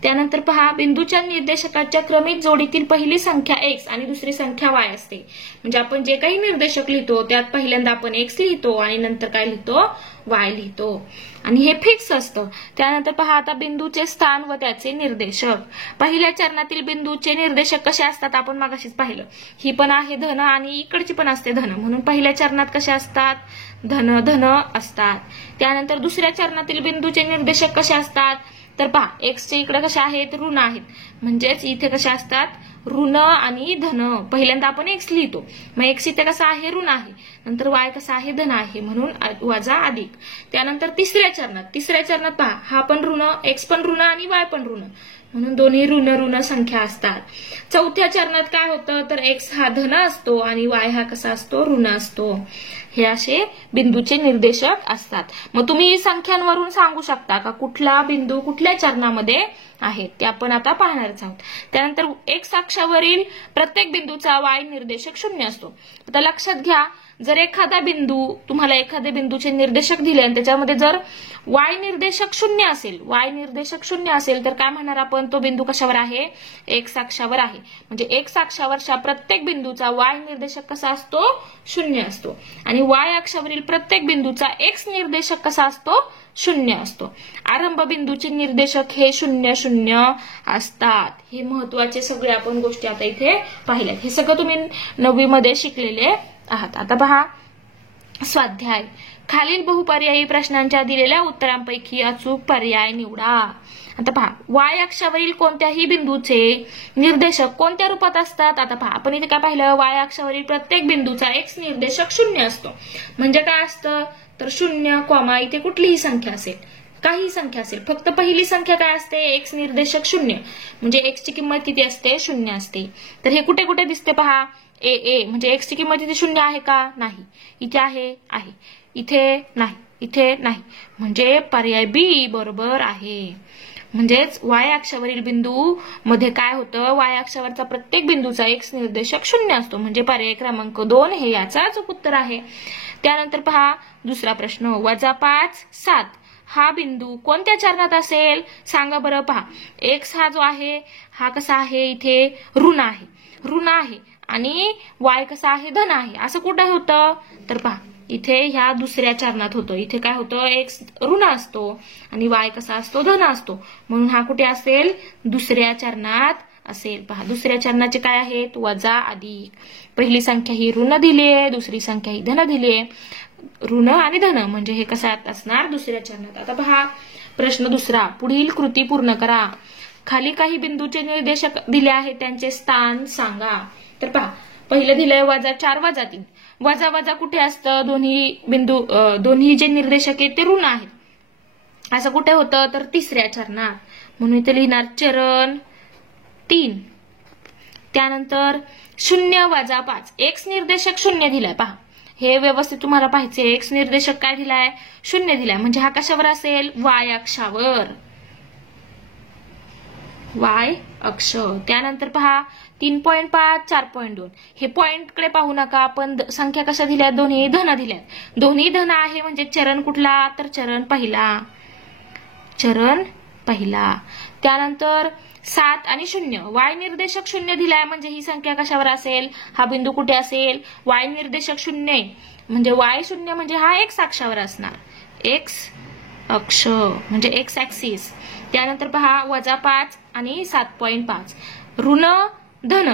त्यानंतर पहा, बिंदूच्या निर्देशकाच्या क्रमिक जोडीतील पहिली संख्या एक्स आणि दुसरी संख्या वाय असते। म्हणजे आपण जे काही निर्देशक लिहितो त्यात पहिल्यांदा आपण एक्स लिहितो आणि नंतर काय लिहितो, वाय लिहितो, आणि हे फिक्स असतं। त्यानंतर पहा आता बिंदूचे स्थान व त्याचे निर्देशक। पहिल्या चरणातील बिंदूचे निर्देशक कसे असतात आपण मागाशीच पाहिलं, ही पण आहे धन आणि इकडची पण असते धन, म्हणून पहिल्या चरणात कसे असतात, धन धन असतात। त्यानंतर दुसऱ्या चरणातील बिंदूचे निर्देशक कसे असतात, तर पहा एक्सचे इकडे कसे आहेत, ऋण आहेत, म्हणजेच इथे कसे असतात, ऋण आणि धन। पहिल्यांदा आपण एक्स लिहितो, मग एक्स इथे कसा आहे, ऋण आहे, नंतर वाय कसा आहे, धन आहे, म्हणून वजा अधिक। त्यानंतर तिसऱ्या चरणात पहा, हा पण ऋण, एक्स पण ऋण आणि वाय पण ऋण, म्हणून दोन्ही ऋण ऋण संख्या असतात। चौथ्या चरणात काय होतं, तर एक्स हा धन असतो आणि वाय हा कसा असतो, ऋण असतो। हे असे बिंदूचे निर्देशक असतात। मग तुम्ही संख्यांवरून सांगू शकता का कुठला बिंदू कुठल्या चरणामध्ये आहे, ते आपण आता पाहणारच आहोत। त्यानंतर एक्स अक्षावरील प्रत्येक बिंदूचा वाय निर्देशक 0 असतो। आता लक्षात घ्या, जर एखादा बिंदू तुम्हाला एखाद्या बिंदूचे निर्देशक दिले आणि त्याच्यामध्ये जर वाय निर्देशक 0 असेल तर काय म्हणणार आपण, तो बिंदू कशावर आहे, एक्स अक्षावर आहे। म्हणजे एक्स अक्षावरच्या प्रत्येक बिंदूचा वाय निर्देशक कसा असतो, 0 असतो, आणि वाय अक्षावरील प्रत्येक बिंदूचा एक्स निर्देशक कसा असतो, 0 असतो। आरंभ बिंदूचे निर्देशक हे 0 0 असतात। हे महत्वाचे सगळे आपण गोष्टी आता इथे पाहिल्यात, हे सगळं तुम्ही 9वी मध्ये शिकलेले आहात। आता पहा स्वाध्याय, खालील बहुपर्यायी प्रश्नांच्या दिलेल्या उत्तरांपैकी अचूक पर्याय निवडा। आता पहा, वाय अक्षावरील कोणत्याही बिंदूचे निर्देशक कोणत्या रूपात असतात। आता पहा, आपण इथे काय पाहिलं, वाय अक्षावरील प्रत्येक बिंदूचा एक्स निर्देशक 0 असतो। म्हणजे काय असतं, तर 0 कॉमा इथे कुठलीही संख्या असेल, काही संख्या असेल, फक्त पहिली संख्या काय असते, एक्स निर्देशक 0, म्हणजे एक्स ची किंमत किती असते, 0 असते। तर हे कुठे कुठे दिसते पहा, ए म्हणजे एक्स ची किंमत इथे 0 आहे का, नाही, इथे आहे, इथे नाही, इथे नाही, म्हणजे पर्याय बी बरोबर आहे। म्हणजेच वाय अक्षावरील बिंदू मध्ये काय होतं, वाय अक्षावरचा प्रत्येक बिंदूचा एक्स निर्देशक 0 असतो, म्हणजे पर्याय क्रमांक 2 हे याचा अचूक उत्तर आहे। त्यानंतर पहा दुसरा प्रश्न, -5 7 हा बिंदू कोणत्या चरणात असेल सांगा बरं। पहा, एक्स हा जो आहे हा कसा आहे, इथे ऋण आहे आणि वाय कसा आहे, धन आहे, असं कुठं होतं, तर पहा इथे ह्या दुसऱ्या चरणात होतं। इथे काय होतं, एक्स ऋण असतो आणि वाय कसा असतो, धन असतो, म्हणून हा कुठे असेल, दुसऱ्या चरणात असेल। पहा दुसऱ्या चरणाचे काय आहेत, वजा अधिक। पहिली संख्या ही ऋण दिलीये, दुसरी संख्या ही धन दिलीये, ऋण आणि धन, म्हणजे हे कशात असणार, दुसऱ्या चरणात। आता पहा प्रश्न दुसरा, पुढील कृती पूर्ण करा। खाली काही बिंदूचे निर्देशक दिले आहेत, त्यांचे स्थान सांगा। तर पहा, पहिलं दिलंय -4 -3, वजा वजा कुठे असतं, दोन्ही जे निर्देशक आहेत ते ऋण आहेत, असं कुठे होतं, तर तिसऱ्या चरणात, म्हणून इथे लिहिणार चरण 3। त्यानंतर 0 - 5, एक्स निर्देशक 0 दिलाय, पहा हे व्यवस्थित तुम्हाला पाहायचे, एक्स निर्देशक काय दिलाय, 0 दिलाय, म्हणजे हा कशावर असेल, वाय अक्षावर, वाय अक्ष। त्यानंतर पहा 3.5 4.2, हे पॉइंट कडे पाहू नका, आपण संख्या कशा दिल्यात, दोन्ही धन दिल्यात, दोन्ही धन आहे, म्हणजे चरण कुठला, तर चरण पहिला। त्यानंतर 7 आणि 0, वाय निर्देशक 0 दिलाय, म्हणजे ही संख्या कशावर असेल, हा बिंदू कुठे असेल, वाय निर्देशक 0, म्हणजे वाय 0 म्हणजे हा एक्स अक्षावर असणार, एक्स अक्ष म्हणजे एक्स ऍक्सिस। त्यानंतर पहा -5 आणि 7.5, ऋण धन,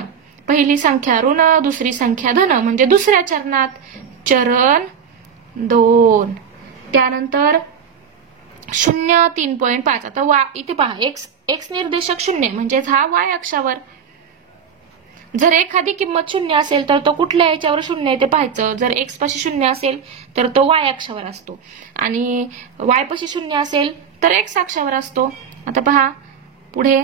पहिली संख्या ऋण, दुसरी संख्या धन, म्हणजे दुसऱ्या चरणात, चरण 2। त्यानंतर 0 3.5, आता इथे पहा एक्स निर्देशक 0, म्हणजे हा वाय अक्षावर, जर एखादी किंमत 0 असेल तर तो कुठल्या याच्यावर 0 आहे ते पाहायचं, जर एक्स पाशी 0 असेल तर तो वाय अक्षावर असतो आणि वाय पाशी 0 असेल तर एक्स अक्षावर असतो। आता पहा पुढे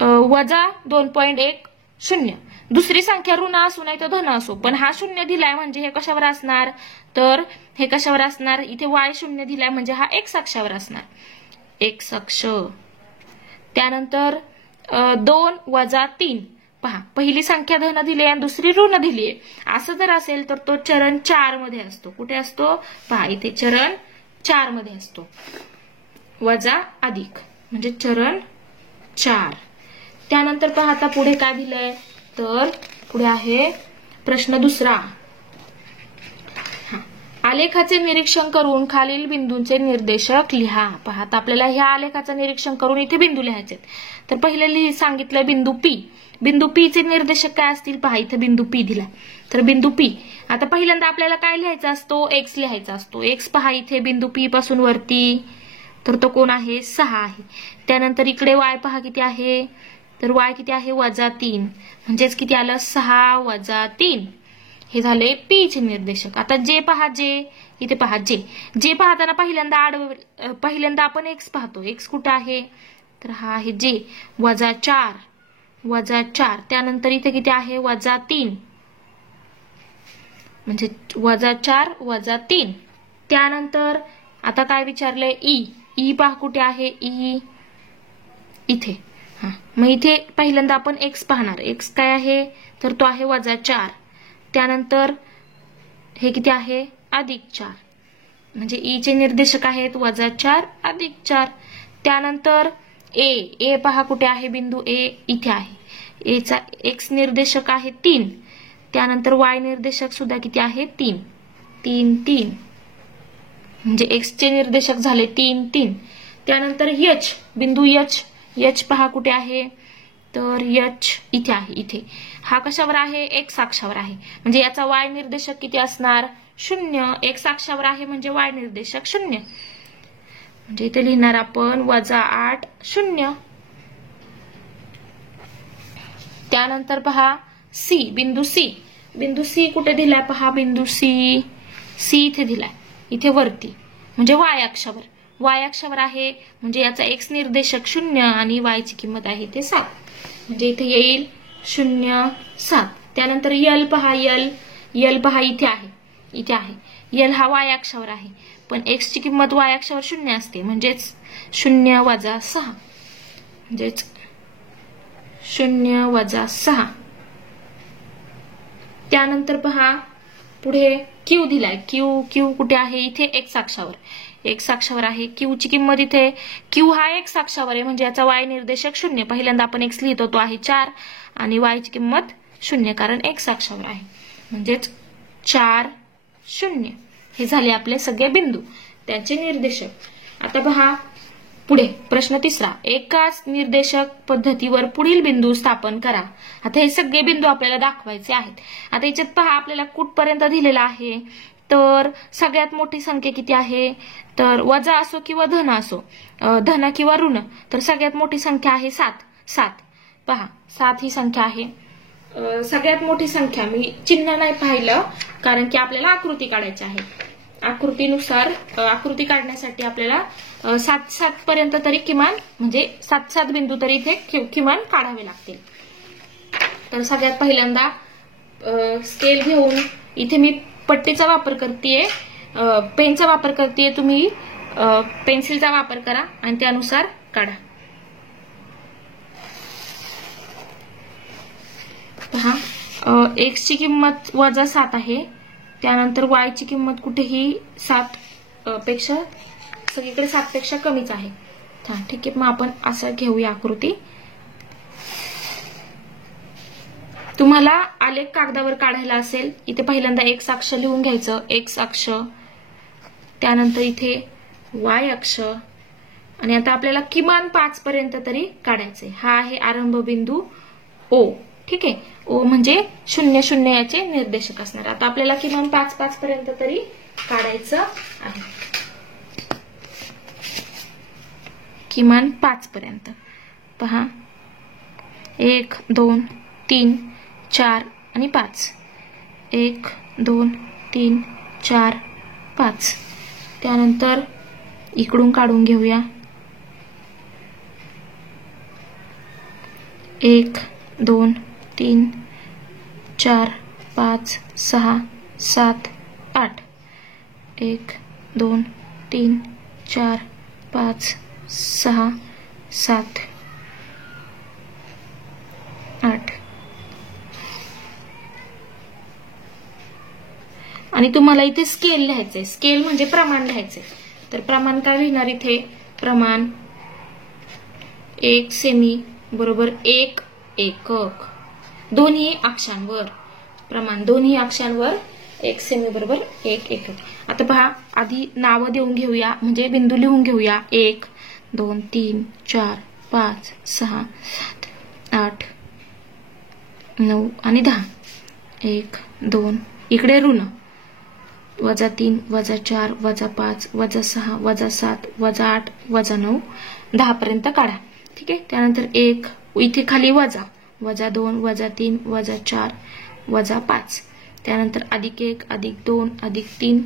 -2.1 0, दुसरी संख्या ऋण असू नाही तर धन असो, पण हा शून्य दिलाय म्हणजे हे कशावर असणार, तर हे कशावर असणार, इथे y शून्य दिलाय म्हणजे हा x अक्षावर असणार, x अक्ष. त्यानंतर 2 वजा 3, पहा पहिली संख्या धन दिली आणि दुसरी ऋण दिली आहे. असं जर असेल तर तो चरण 4 मध्ये असतो. कुठे असतो, पहा इथे चरण 4 मध्ये असतो. वजा अधिक म्हणजे चरण 4. त्यानंतर पहा आता पुढे काय दिलंय, तर पुढे आहे प्रश्न दुसरा. आलेखाचे निरीक्षण करून खालील बिंदूंचे निर्देशक लिहा. पहा आता आपल्याला ह्या आलेखाचं निरीक्षण करून इथे बिंदू लिहायचे. तर पहिले सांगितलं बिंदू पी. बिंदू पी चे निर्देशक काय असतील, पहा इथे बिंदू पी दिला. तर बिंदू पी, आता पहिल्यांदा आपल्याला काय लिहायचा असतो, एक्स लिहायचा असतो. एक्स पहा इथे बिंदू पी पासून वरती, तर तो कोण आहे, 6 आहे. त्यानंतर इकडे वाय पहा किती आहे, तर वाय किती आहे, -3. म्हणजेच किती आलं, 6 वजा 3. हे झाले पी चे निर्देशक. आता जे पहा, जे इथे पहा, जे पाहताना पहिल्यांदा आपण एक्स पाहतो. एक्स कुठं आहे, तर हा आहे जे, -4. त्यानंतर इथे किती आहे, -3. म्हणजे -4 वजा 3. त्यानंतर आता काय विचारलंय, ई पहा कुठे आहे, ई इथे. मग इथे पहिल्यांदा आपण एक्स पाहणार. एक्स काय आहे, तर तो आहे -4. त्यानंतर हे किती आहे, +4. म्हणजे ई चे निर्देशक आहेत -4 +4. त्यानंतर ए पहा कुठे आहे, बिंदू ए इथे आहे. ए चा एक्स निर्देशक आहे 3. त्यानंतर वाय निर्देशक सुद्धा किती आहे, 3. म्हणजे एक्स चे निर्देशक झाले 3. त्यानंतर एच, बिंदू एच पहा कुठे आहे, तर एच इथे आहे. इथे हा कशावर आहे, एक्स अक्षावर आहे. म्हणजे याचा वाय निर्देशक किती असणार, 0. एक्स अक्षावर आहे म्हणजे वाय निर्देशक 0. म्हणजे इथे लिहिणार आपण -8 0. त्यानंतर पहा सी, बिंदू सी कुठे दिलाय, पहा बिंदू सी इथे दिलाय, इथे वरती म्हणजे वाय अक्षावर आहे. म्हणजे याचा एक्स निर्देशक 0 आणि वाय ची किंमत आहे ते 7. म्हणजे इथे येईल 0 7. त्यानंतर यल पहा इथे आहे. यल हा वाय अक्षावर आहे, पण एक्स ची किंमत वाय अक्षावर 0 असते. म्हणजेच 0 वजा 6, म्हणजेच 0 वजा 6. त्यानंतर पहा पुढे क्यू दिलाय. क्यू कुठे आहे, इथे एक्स अक्षावर आहे. क्यू ची किंमत इथे, क्यू हा एक्स अक्षावर आहे म्हणजे याचा वाय निर्देशक 0. पहिल्यांदा आपण एक्स लिहितो, तो आहे 4 आणि वाय ची किंमत 0 कारण एक्स अक्षावर आहे. म्हणजेच 4 0. हे झाले आपले सगळे बिंदू, त्यांचे निर्देशक. आता पहा पुढे प्रश्न तिसरा. एकाच निर्देशक पद्धतीवर पुढील बिंदू स्थापन करा. आता हे सगळे बिंदू आपल्याला दाखवायचे आहेत. आता याच्यात पहा आपल्याला कुठपर्यंत दिलेला आहे, तर सगळ्यात मोठी संख्या किती आहे, तर वजा असो किंवा धन असो, धन किंवा ऋण, तर सगळ्यात मोठी संख्या आहे 7. पहा 7 ही संख्या आहे. सगळ्यात मोठी संख्या, मी चिन्ह नाही पाहिलं कारण की आपल्याला आकृती काढायची आहे. आकृती काढण्यासाठी आपल्याला 7 पर्यंत तरी किमान, म्हणजे 7 बिंदू तरी इथे किमान काढावे लागतील. तर सगळ्यात पहिल्यांदा स्केल घेऊन, इथे मी पट्टीचा वापर करतेय, पेनचा वापर करतेय, तुम्ही पेन्सिलचा वापर करा आणि त्यानुसार काढा. पहा एक्स ची किंमत -7 आहे. त्यानंतर वाय ची किंमत कुठेही 7 पेक्षा, सगळीकडे 7 पेक्षा कमीच आहे. ठीक आहे, मग आपण असं घेऊया आकृती. तुम्हाला आलेख कागदावर काढायला असेल, इथे पहिल्यांदा एक्स अक्ष लिहून घ्यायचं, एक्स अक्ष. त्यानंतर इथे वाय अक्ष. आणि आता आपल्याला किमान 5 पर्यंत तरी काढायचे. हा आहे आरंभ बिंदू ओ. ठीक आहे, ओ म्हणजे 0 0 याचे निर्देशक असणार. आता आपल्याला किमान 5 पर्यंत तरी काढायचं आहे, किमान 5 पर्यंत. पहा 1 2 3 4 आणि 5. 1 2 3 4 5. त्यानंतर इकडून काढून घेऊया. 1 2 3 4 5 6 7 8 1 2 3 4 5 6 7 8 आणि तुम्हाला इथे स्केल लिहायचंय. स्केल म्हणजे प्रमाण लिहायचंय. तर प्रमाण काय लिहिणार इथे? प्रमाण 1 सेमी बरोबर 1 एकक. दोन्ही अक्षांवर प्रमाण, दोन्ही अक्षांवर 1 सेमी बरोबर 1 एकक. आता पहा, आधी नाव देऊन घेऊया, म्हणजे बिंदू लिहून घेऊया. 1 2 3 4 5 6 7 8 9 आणि 10. 1 2 इकडे ऋण -3 -4 -5 -6 -7 -8 -9 10 पर्यंत काढा. ठीक आहे. त्यानंतर 1 इथे खाली -2 -3 -4 -5. त्यानंतर +1 +2 +3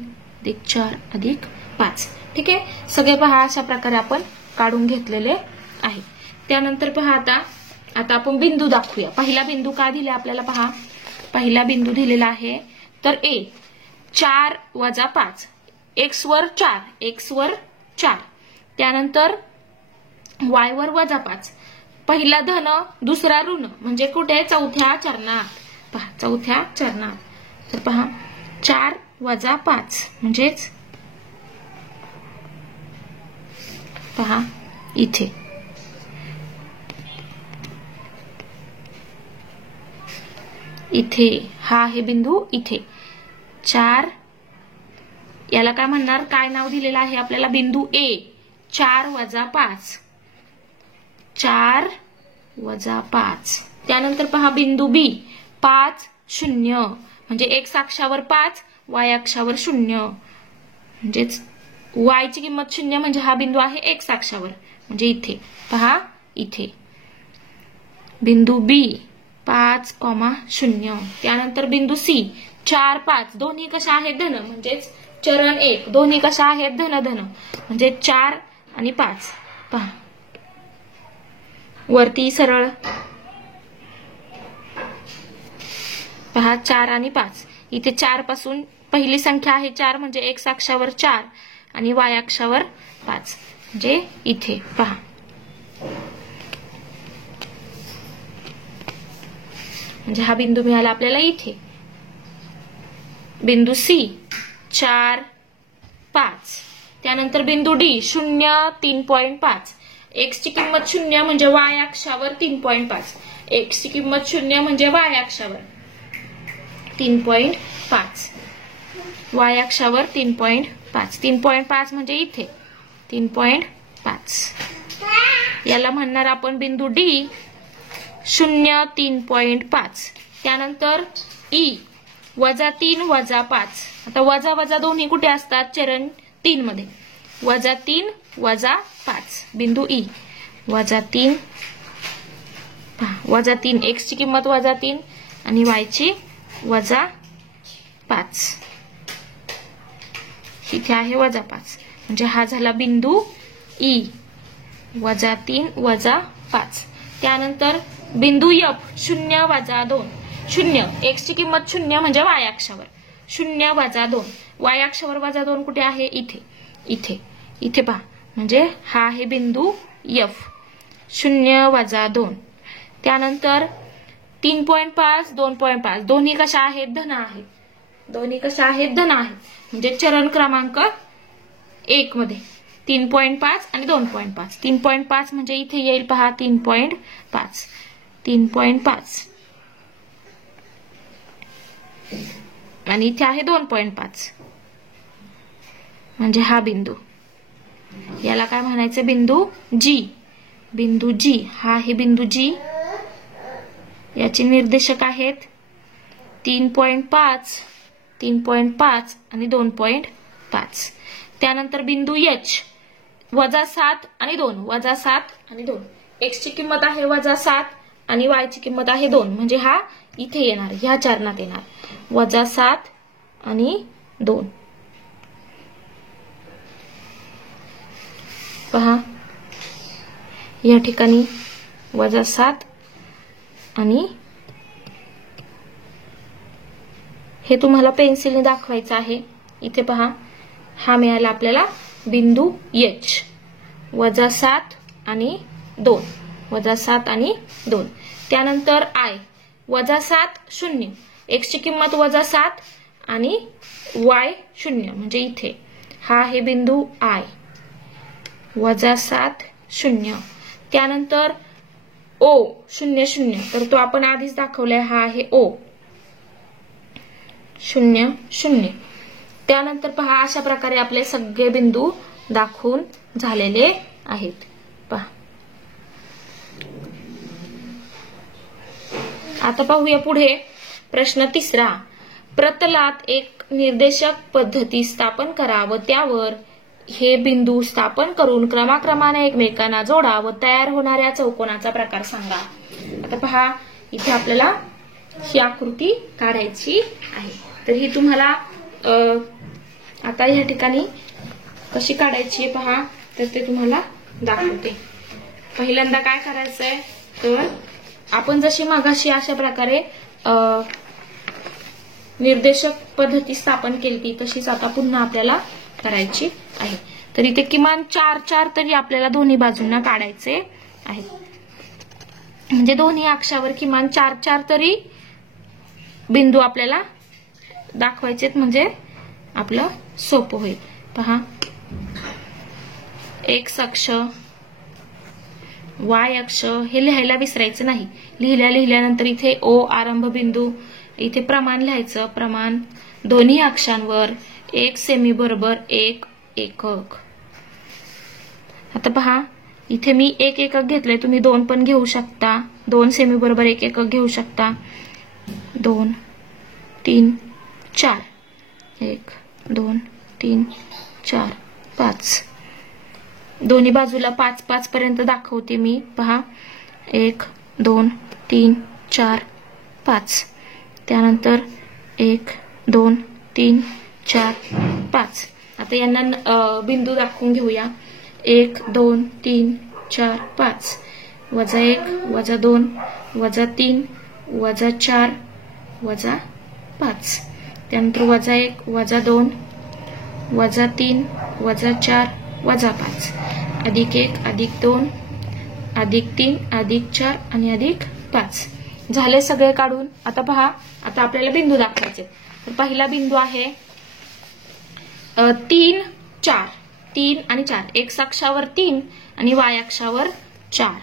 +4 +5. ठीक आहे. सगळे पहा अशा प्रकारे आपण काढून घेतलेले आहे. त्यानंतर पहा आता आपण बिंदू दाखवूया. पहिला बिंदू काय दिला आपल्याला? पहा, पहिला बिंदू दिलेला आहे तर A 4 - 5 x वर 4 x वर 4. त्यानंतर y वर -5. पहिला धन दुसरा ऋण म्हणजे कुठे? चौथ्या चरणात. पहा, चौथ्या चरणात. तर पहा 4 - 5 म्हणजेच पहा इथे इथे हा आहे बिंदू. इथे 4 याला काय म्हणणार? काय नाव दिलेलं आहे आपल्याला? बिंदू A 4 - 5 4 - 5. त्यानंतर पहा बिंदू B 5 0 म्हणजे x अक्षावर 5 y अक्षावर 0 म्हणजेच y ची किंमत 0 म्हणजे हा बिंदू आहे x अक्षावर म्हणजे इथे. पहा इथे बिंदू B 5, 0. त्यानंतर बिंदू C 4 5 दोन्ही कशा आहेत? धन म्हणजेच चरण 1. दोन्ही कशा आहेत? धन धन म्हणजे 4 आणि 5. पहा वरती सरळ पहा 4 आणि 5. इथे 4 पासून पहिली संख्या आहे 4 म्हणजे x अक्षावर 4 आणि y अक्षावर 5 म्हणजे इथे. पहा म्हणजे हा बिंदू मिळाला आपल्याला इथे. बिंदू C 4 5. त्यानंतर बिंदू D 0 3.5. x ची किंमत 0 म्हणजे y अक्षावर 3.5. x ची किंमत 0 म्हणजे y अक्षावर 3.5. y अक्षावर 3.5. 3.5 म्हणजे इथे 3.5. याला म्हणणार आपण बिंदू D 0 3.5. त्यानंतर E -3 -5. आता वजा वजा दोन्ही कुठे असतात? चरण 3 मध्ये. -3 -5 बिंदू E -3 -3 x ची किंमत -3 आणि y ची -5. इथे आहे -5 म्हणजे हा झाला बिंदू E -3 -5. त्यानंतर बिंदू F 0 -2. 0 x ची किंमत 0 म्हणजे y अक्षावर 0 -2. y अक्षावर -2 कुठे आहे? इथे इथे इथे पहा म्हणजे हा आहे बिंदू F 0 -2. त्यानंतर 3.5 2.5 दोन्ही कशा आहेत? धन आहेत. दोन्ही कशा आहेत? धन आहेत म्हणजे चरण क्रमांक 1 मध्ये 3.5 आणि 2.5. 3.5 म्हणजे इथे येईल पहा 3.5 3.5 आणि इथे आहे 2.5 म्हणजे हा बिंदू. याला काय म्हणायचं? बिंदू G. बिंदू G हा आहे बिंदू G. याचे निर्देशक आहेत 3.5 3.5 आणि 2.5. त्यानंतर बिंदू H -7 आणि 2 -7 आणि 2. x ची किंमत आहे -7 आणि y ची किंमत आहे 2 म्हणजे हा इथे येणार, ह्या चरणात येणार. -7 आणि 2. पहा या ठिकाणी -7 आणि हे तुम्हाला पेन्सिलने दाखवायचं आहे. इथे पहा, हा मिळाला आपल्याला बिंदू H. -7 आणि 2, -7 आणि 2. त्यानंतर I, -7 0, x ची किंमत -7 आणि y 0, म्हणजे इथे हा आहे बिंदू I, -7 0. त्यानंतर O 0 0, तर तो आपण आधीच दाखवलाय, हा आहे O 0 0. त्यानंतर पहा, अशा प्रकारे आपले सगळे बिंदू दाखवून झालेले आहेत. पहा, आता पाहूया पुढे प्रश्न 3. प्रतलात एक निर्देशक पद्धती स्थापन करा व त्यावर हे बिंदू स्थापन करून क्रमाक्रमाने एकमेकांना जोडा व तयार होणाऱ्या चौकोनाचा प्रकार सांगा. आता पहा, इथे आपल्याला ही आकृती काढायची आहे. तर ही तुम्हाला आता या ठिकाणी कशी काढायची आहे पहा, तर ते तुम्हाला दाखवते. पहिल्यांदा काय करायचंय, तर आपण जशी मगाशी अशा प्रकारे निर्देशक पद्धती स्थापन केली तशीच आता पुन्हा आपल्याला करायची आहे. तर इथे किमान 4 तरी आपल्याला दोन्ही बाजूंना काढायचे आहेत. म्हणजे दोन्ही अक्षावर किमान 4 तरी बिंदू आपल्याला दाखवायचे, म्हणजे आपलं सोपं होईल. पहा, एक्स अक्ष, वाय अक्ष हे लिहायला विसरायचं नाही. लिहिल्यानंतर इथे O आरंभ बिंदू, इथे प्रमाण लिहायचं. प्रमाण दोन्ही अक्षांवर 1 सेमी बरोबर 1 एकक. आता पहा, इथे मी 1 एकक घेतलंय, तुम्ही 2 पण घेऊ शकता. 2 सेमी बरोबर 1 एकक घेऊ शकता. 2 3 4, 1 2 3 4 5. दोन्ही बाजूला 5 पर्यंत दाखवते मी. पहा, 1 2 3 4 5. त्यानंतर 1 2 3 4 5. आता यांना बिंदू दाखवून घेऊया. 1 2 3 4 5, -1 -2 -3 -4 -5. त्यानंतर -1 -2 -3 -4 -5, +1 +2 +3 +4 आणि +5. झाले सगळे काढून. आता पहा, आता आपल्याला बिंदू दाखवायचे. तर पहिला बिंदू आहे 3 4. 3 आणि 4, एक्स अक्षावर 3 आणि वाय अक्षावर 4.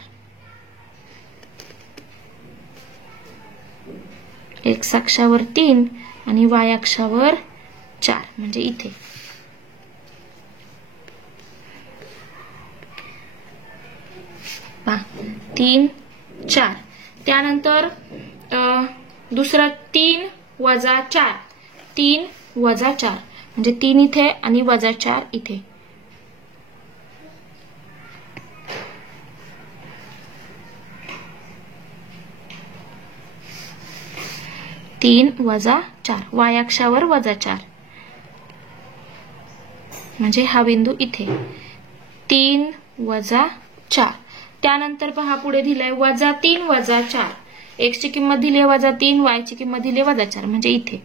एक्स अक्षावर 3 आणि वाय अक्षावर 4, म्हणजे इथे. पहा, 3 4. त्यानंतर दुसरा 3 -4. 3 -4 म्हणजे 3 इथे आणि -4 इथे. तीन -4, वाय अक्षावर -4, म्हणजे हा बिंदू इथे. 3 -4. त्यानंतर पहा, पुढे दिलंय -3 -4. एक्स ची किंमत दिली आहे -3, वाय ची किंमत दिली आहे -4, म्हणजे इथे.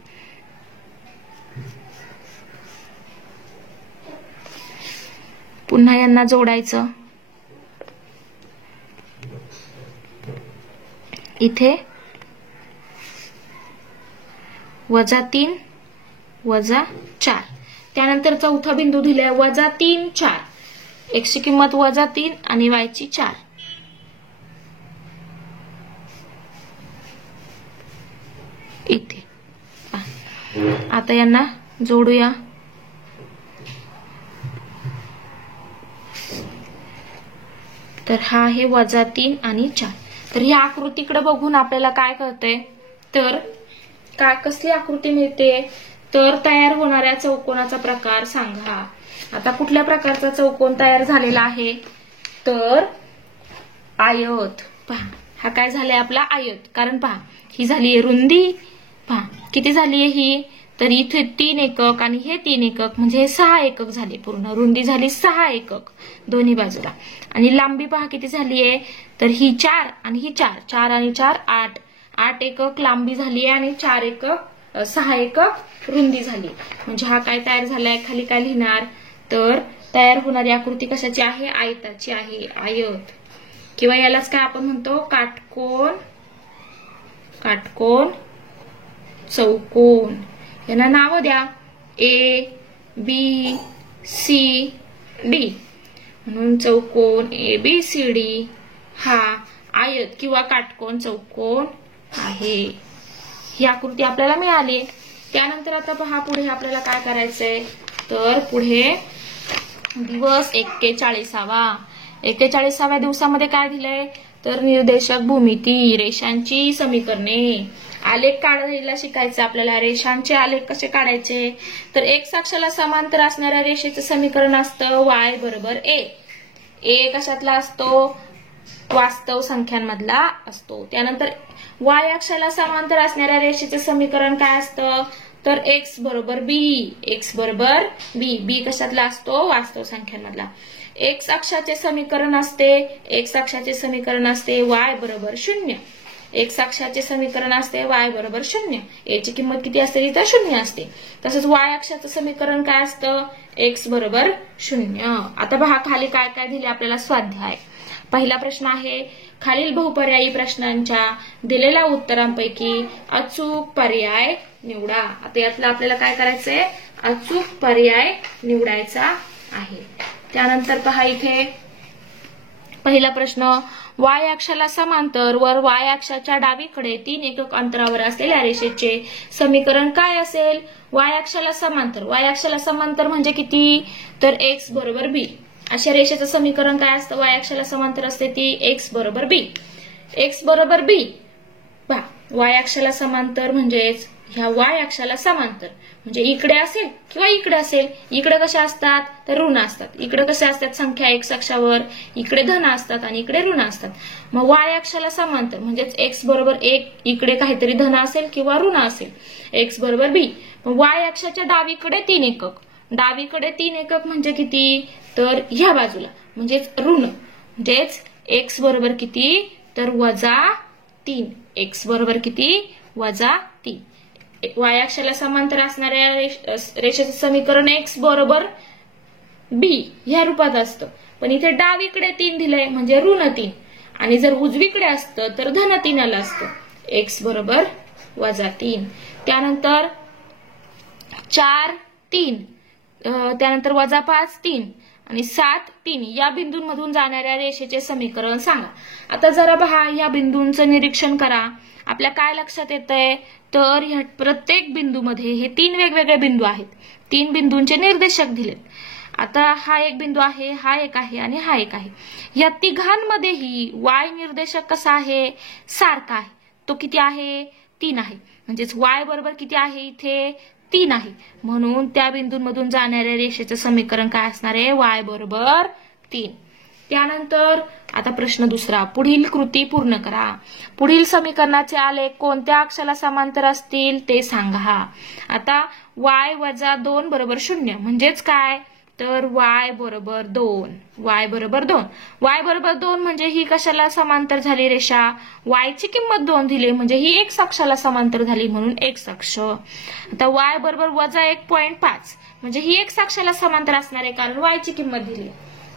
पुन्हा यांना जोडायचं. इथे -3 -4. त्यानंतर चौथा बिंदू दिलाय -3 4. एक्स ची किंमत -3 आणि वाय ची 4. इथे. आता यांना जोडूया. तर हा आहे -3 आणि 4. तर ह्या आकृतीकडे बघून आपल्याला काय कळतंय, तर काय कसली आकृती मिळते, तर तयार होणाऱ्या चौकोनाचा प्रकार सांगा. आता कुठल्या प्रकारचा चौकोन तयार झालेला आहे, तर आयत. पहा, हा काय झालाय आपला आयत. कारण पहा, ही झालीये रुंदी. पहा किती झालीये ही, तर इथे 3 एकक आणि हे 3 एकक, म्हणजे हे 6 एकक झाले. पूर्ण रुंदी झाली 6 एकक दोन्ही बाजूला. आणि लांबी पहा किती झालीये, तर ही 4 आणि ही 4. 4 आणि 4 8. 8 एकक लांबी झालीये आणि 4 एकक 6 एकक रुंदी झाली. म्हणजे हा काय तयार झालाय, खाली काय लिहिणार, तर तयार होणारी आकृती कशाची आहे, आयताची आहे, आयत. किंवा यालाच काय आपण म्हणतो, काटकोन, काटकोन, चौकोन. यांना नाव द्या, ए बी सी डी. म्हणून चौकोन ए बी सी डी हा आयत किंवा काटकोन चौकोन आहे. ही आकृती आपल्याला मिळाली. त्यानंतर आता पहा पुढे आपल्याला काय करायचंय, तर पुढे दिवस 41. 41व्या दिवसामध्ये काय दिलंय, तर निर्देशक भूमिती, रेषांची समीकरणे. आलेख काढायला शिकायचं आपल्याला. रेषांचे आलेख कसे काढायचे, तर एक्स अक्षाला समांतर असणाऱ्या रेषेचं समीकरण असतं y बरोबर a. a कशातला असतो, वास्तव संख्यांमधला असतो. त्यानंतर y अक्षाला समांतर असणाऱ्या रेषेचे समीकरण काय असतं, तर x बरोबर b. x बरोबर b. b कशातला असतो, वास्तव संख्यांमधला. x अक्षाचे समीकरण असते, x अक्षाचे समीकरण असते y बरोबर 0. x अक्षाचे समीकरण असते y बरोबर 0. a ची किंमत किती असते, तिथं 0 असते. तसंच y अक्षाचं समीकरण काय असतं, x बरोबर 0. आता पहा खाली काय काय दिले आपल्याला स्वाध्याय. पहिला प्रश्न आहे, खालील बहुपर्यायी प्रश्नांच्या दिलेल्या उत्तरांपैकी अचूक पर्याय निवडा. आता यातलं आपल्याला काय करायचंय, अचूक पर्याय निवडायचा आहे. त्यानंतर पहा इथे पहिला प्रश्न, y अक्षाला समांतर वर y अक्षाच्या डावीकडे 3 एकक अंतरावर असलेल्या रेषेचे समीकरण काय असेल. y अक्षाला समांतर, y अक्षाला समांतर म्हणजे किती, तर x बरोबर b. अशा रेषेचं समीकरण काय असतं, y अक्षाला समांतर असते ती x बरोबर b. x बरोबर b पहा, y अक्षाला समांतर म्हणजेच ह्या y अक्षाला समांतर म्हणजे इकडे असेल किंवा इकडे असेल. इकडे कशा असतात, तर ऋण असतात. इकडे कशा असतात, संख्या x अक्षावर, इकडे धन असतात आणि इकडे ऋण असतात. मग y अक्षाला समांतर म्हणजेच x बरोबर 1, इकडे काहीतरी धन असेल किंवा ऋण असेल, x बरोबर b. मग y अक्षाच्या डावीकडे 3 एकक, डावीकडे 3 एकक म्हणजे किती, तर ह्या बाजूला म्हणजेच ऋण, म्हणजेच x बरोबर किती, तर -3. x बरोबर किती, -3. y अक्षाला समांतर असणाऱ्या रेषेचं समीकरण x बरोबर b ह्या रूपात असतं. पण इथे डावीकडे 3 दिलंय म्हणजे ऋण 3, आणि जर उजवीकडे असतं तर धन 3 आलं असतं, x बरोबर -3. त्यानंतर 4, 3, त्यानंतर -5, 3 आणि 7, 3 या बिंदूंमधून जाणाऱ्या रेषेचे समीकरण सांगा. आता जरा पहा, या बिंदूंचं निरीक्षण करा. आपल्या काय लक्षात येतंय, तर ह्या प्रत्येक बिंदूमध्ये हे 3 वेगवेगळे बिंदू आहेत. 3 बिंदूंचे निर्देशक दिलेत. आता हा एक बिंदू आहे, हा एक आहे आणि हा एक आहे. या तिघांमध्येही y निर्देशक कसा आहे, सारखा आहे. तो किती आहे, 3 आहे. म्हणजेच y बरोबर किती आहे, इथे 3 आहे. म्हणून त्या बिंदूंमधून जाणाऱ्या रेषेचं समीकरण काय असणार आहे, y बरोबर 3. त्यानंतर आता प्रश्न दुसरा, पुढील कृती पूर्ण करा. पुढील समीकरणाचे आलेख कोणत्या अक्षाला समांतर असतील ते सांगा. आता y - 2 बरोबर 0 म्हणजेच काय, तर y बरोबर 2. y बरोबर 2. y बरोबर 2 म्हणजे ही कशाला समांतर झाली रेषा, y ची किंमत 2 दिली म्हणजे ही x अक्षाला समांतर झाली म्हणून x अक्ष. आता y बरोबर -1.5 म्हणजे ही x अक्षाला समांतर असणार आहे कारण y ची किंमत दिली.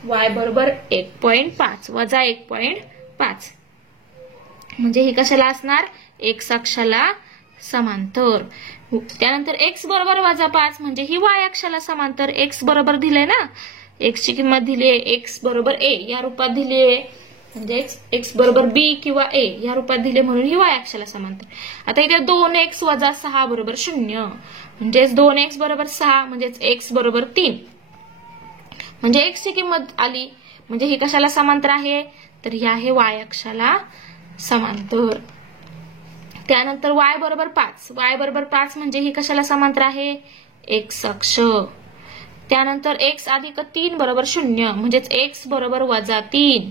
y बरोबर 1.5 -1.5 म्हणजे ही कशाला असणार, x अक्षाला समांतर. त्यानंतर x बरोबर -5 म्हणजे ही y अक्षाला समांतर. x बरोबर दिले ना, x ची किंमत दिली आहे, x बरोबर a या रूपात दिली आहे, म्हणजे x बरोबर b किंवा a या रूपात दिले म्हणून ही y अक्षाला समांतर. आता इथे 2x - 6 बरोबर 0 म्हणजेच 2x बरोबर 6 म्हणजेच x बरोबर 3 म्हणजे x ची किंमत आली म्हणजे ही कशाला समांतर आहे, तर ही आहे y अक्षाला समांतर. त्यानंतर y बरोबर 5. y बरोबर 5 म्हणजे ही कशाला समांतर आहे, x अक्ष. त्यानंतर x अधिक 3 बरोबर 0 म्हणजेच x बरोबर -3.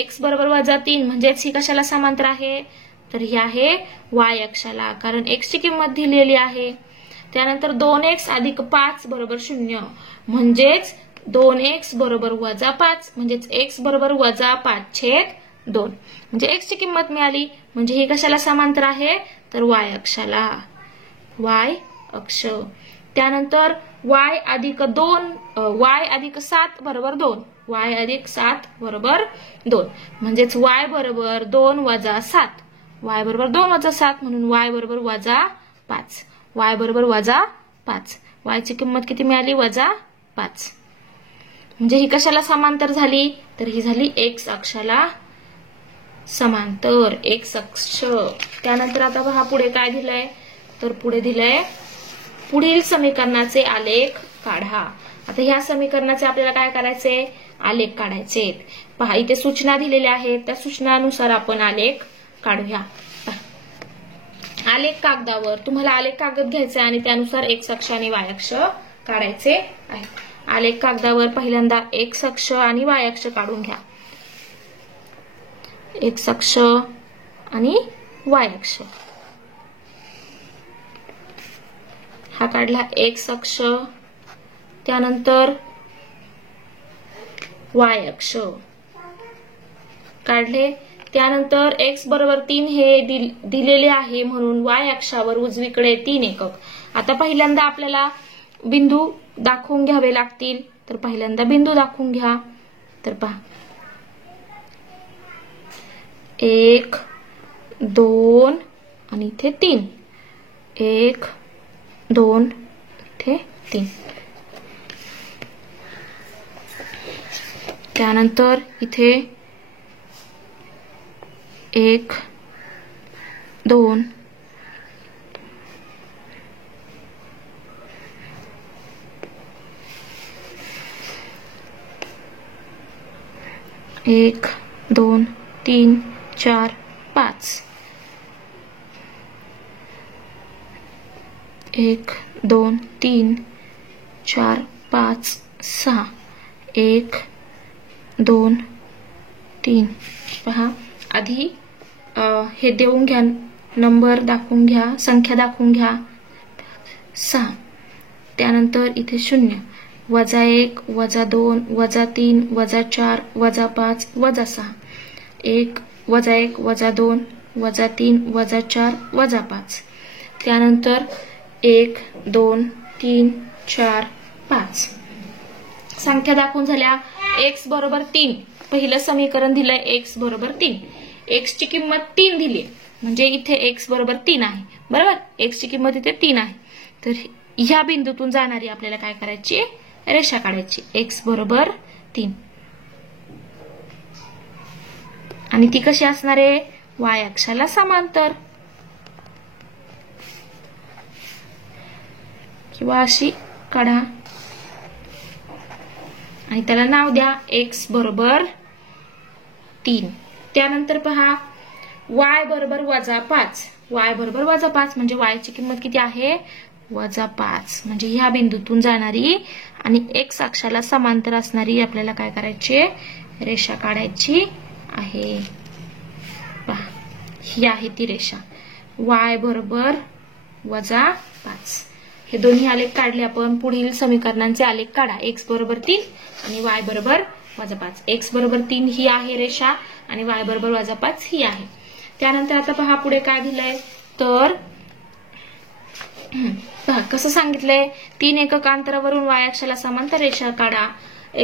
x बरोबर -3 म्हणजेच ही कशाला समांतर आहे, तर ही आहे y अक्षाला कारण x ची किंमत दिलेली आहे. त्यानंतर 2x अधिक 5 बरोबर 0 म्हणजेच 2x बरोबर -5 म्हणजेच x बरोबर -5/2 म्हणजे x ची किंमत मिळाली म्हणजे ही कशाला समांतर आहे, तर y अक्षाला. y अक्ष. त्यानंतर y अधिक 7 बरोबर 2. y अधिक 7 बरोबर 2 म्हणजेच y बरोबर 2 वजा 7. y बरोबर 2 वजा 7 म्हणून y बरोबर वजा 5. y बरोबर वजा 5. y ची किंमत किती मिळाली? वजा 5. म्हणजे ही कशाला समांतर झाली? तर ही झाली x अक्षाला समांतर, x अक्ष. त्यानंतर आता पहा पुढे काय दिलंय? तर पुढे दिलंय पुढील समीकरणाचे आलेख काढा. आता ह्या समीकरणाचे आपल्याला काय करायचे? आलेख काढायचे. पहा इथे सूचना दिलेल्या आहेत, त्या सूचनानुसार आपण आलेख काढूया. आलेख कागदावर तुम्हाला आलेख कागद घ्यायचे आणि त्यानुसार x अक्ष आणि y अक्ष काढायचे आहे. आलेख कागदावर पहिल्यांदा x अक्ष आणि y अक्ष काढून घ्या. x अक्ष आणि y अक्ष. हा काढला x अक्ष. त्यानंतर y अक्ष काढले. त्यानंतर x बरोबर 3 हे दिलेले आहे म्हणून y अक्षावर उजवीकडे 3 एकक. आता पहिल्यांदा आपल्याला बिंदू दाखवून घ्यावे लागतील. तर पहिल्यांदा बिंदू दाखवून घ्या. तर पहा 1 2 आणि इथे 3. 1 2 इथे 3. त्यानंतर इथे 1 2 1 2 3 4 5. 1 2 3 4 5 6. 1 2 3. पहा आधी हे देऊन घ्या, नंबर दाखवून घ्या, संख्या दाखवून घ्या. 6. त्यानंतर इथे 0 वजा 1 वजा 2 वजा 3 वजा 4 वजा 5 वजा 6. 1 वजा 1 वजा 2 वजा 3 वजा 4 वजा 5. त्यानंतर 1 2 3 4 5. संख्या दाखवून झाल्या. x बरोबर 3. पहिलं समीकरण दिलंय x बरोबर 3. x ची किंमत 3 दिली म्हणजे इथे x बरोबर 3 आहे. बरोबर, x ची किंमत इथे 3 आहे. तर ह्या बिंदूतून जाणारी आपल्याला काय करायची? रेषा काढायची. x बरोबर 3 आणि ती कशी असणार आहे? y अक्षाला समांतर किंवा अशी काढा आणि त्याला नाव द्या x बरोबर 3. त्यानंतर पहा y बरोबर वजा 5. y बरोबर वजा 5 म्हणजे y ची किंमत किती आहे? वजा 5. म्हणजे ह्या बिंदूतून जाणारी आणि x अक्षाला समांतर असणारी आपल्याला काय करायची? रेषा काढायची आहे. पहा ही आहे ती रेषा. y बरोबर वजा 5. हे दोन्ही आलेख काढले आपण. पुढील समीकरणांचे आलेख काढा. x बरोबर 3 आणि y बरोबर वजा 5. x बरोबर 3 ही आहे रेषा आणि y बरोबर वजा 5 ही आहे. त्यानंतर आता पहा पुढे काय दिलंय? तर पहा कसं सांगितलंय? 3 एकक अंतरावरून y अक्षाला समांतर रेषा काढा.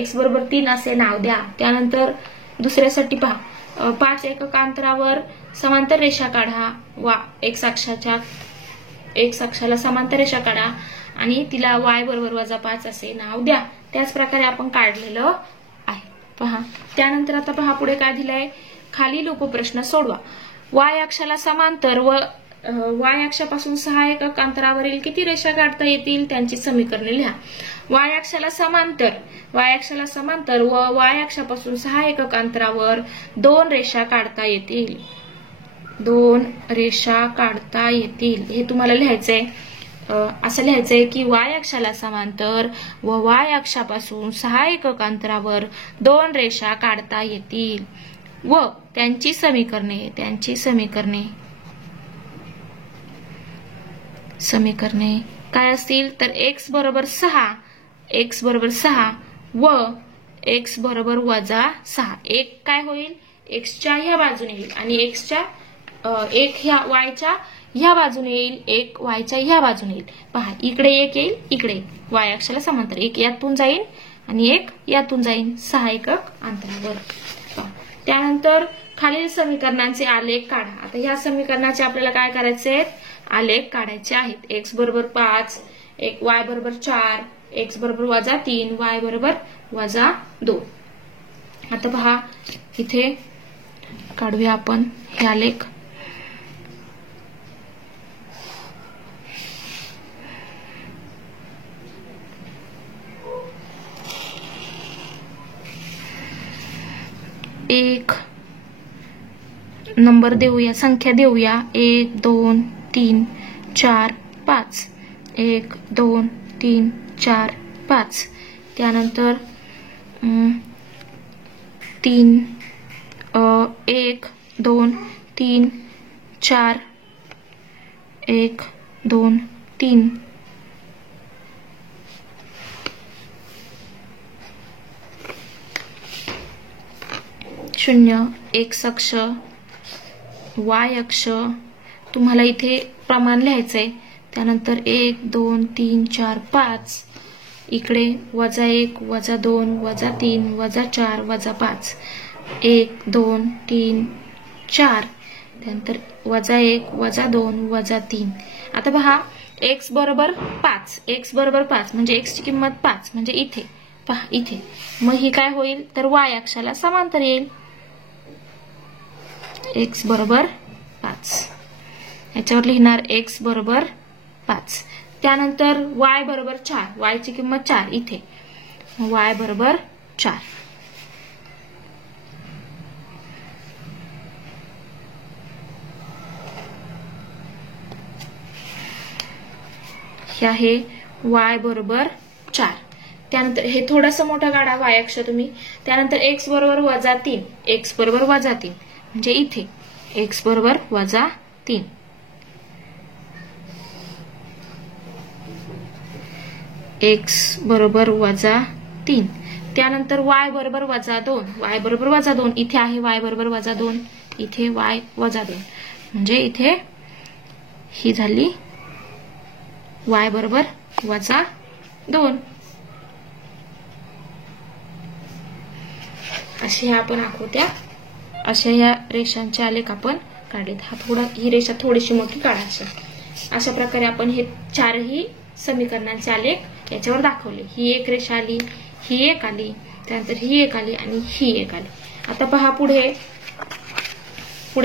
x बरोबर 3 असे नाव द्या. त्यानंतर दुसऱ्यासाठी पहा 5 एकक अंतरावर समांतर रेषा काढा. x अक्षाला समांतर रेषा काढा आणि तिला y बरोबर वजा 5 असे नाव द्या. त्याच प्रकारे आपण काढलेलं आहे. पहा त्यानंतर आता पहा पुढे काय दिलंय? खालील उपप्रश्न सोडवा. y अक्षाला समांतर व y अक्षापासून 6 एकक अंतरावरील किती रेषा काढता येतील त्यांची समीकरणे लिहा. y अक्षाला समांतर व y अक्षापासून 6 एकक अंतरावर 2 रेषा काढता येतील. 2 रेषा काढता येतील हे तुम्हाला लिहायचंय. असं लिहायचंय की y अक्षाला समांतर व y अक्षापासून 6 एकक अंतरावर 2 रेषा काढता येतील व त्यांची समीकरणे काय असतील? तर x बरोबर 6 व x बरोबर वजा 6. 1 काय होईल? x च्या ह्या बाजूने येईल आणि x च्या 1 ह्या y च्या ह्या बाजूने येईल, एक वायच्या ह्या बाजूने येईल. पहा इकडे एक येईल, इकडे वाय अक्षाला समांतर एक यातून जाईल आणि एक यातून जाईल 6 एकक अंतरावर. त्यानंतर खालील समीकरणांचे आलेख काढा. आता ह्या समीकरणाचे आपल्याला काय करायचे आहेत, आलेख काढायचे आहेत. x बरोबर 5, y बरोबर 4, x बरोबर -3, y बरोबर -2. आता पहा इथे काढूया आपण हे आलेख. एक नंबर देऊया, संख्या देऊया 1 2 3 4 5. 1 2 3 4 5. त्यानंतर 3 1 2 3 4 1 2 3 0 x अक्ष, y अक्ष. तुम्हाला इथे प्रमाण लिहायचंय. त्यानंतर 1 2 3 4 5. इकडे -1 -2 -3 -4 -5. 1 2 3 4. त्यानंतर -1 -2 -3. आता पहा x बरोबर 5, x बरोबर 5 म्हणजे x ची किंमत 5 म्हणजे इथे पहा इथे. मग ही काय होईल तर y अक्षाला समांतर येईल. x बरोबर 5. याच्यावर लिहिणार x बरोबर 5. त्यानंतर y बरोबर 4, y ची किंमत 4 इथे, y बरोबर 4. हे आहे y बरोबर 4. त्यानंतर हे थोडंसं मोठं काढा y अक्ष तुम्ही. त्यानंतर x बरोबर -3, x बरोबर -3 म्हणजे इथे x बरोबर -3. x बरोबर -3. त्यानंतर y बरोबर -2, y बरोबर -2 इथे आहे, y बरोबर -2 इथे, y -2 म्हणजे इथे ही झाली y बरोबर -2. असे ह्या आपण आकृत्या, अशा ह्या रेषांचे आलेख आपण काढलेत. ही रेषा थोडीशी मोठी काढायची. अशा प्रकारे आपण हे चारही समीकरणांचे आलेख याच्यावर दाखवले. ही एक रेषा आली, ही एक आली, त्यानंतर ही एक आली आणि ही एक आली. आता पहा पुढे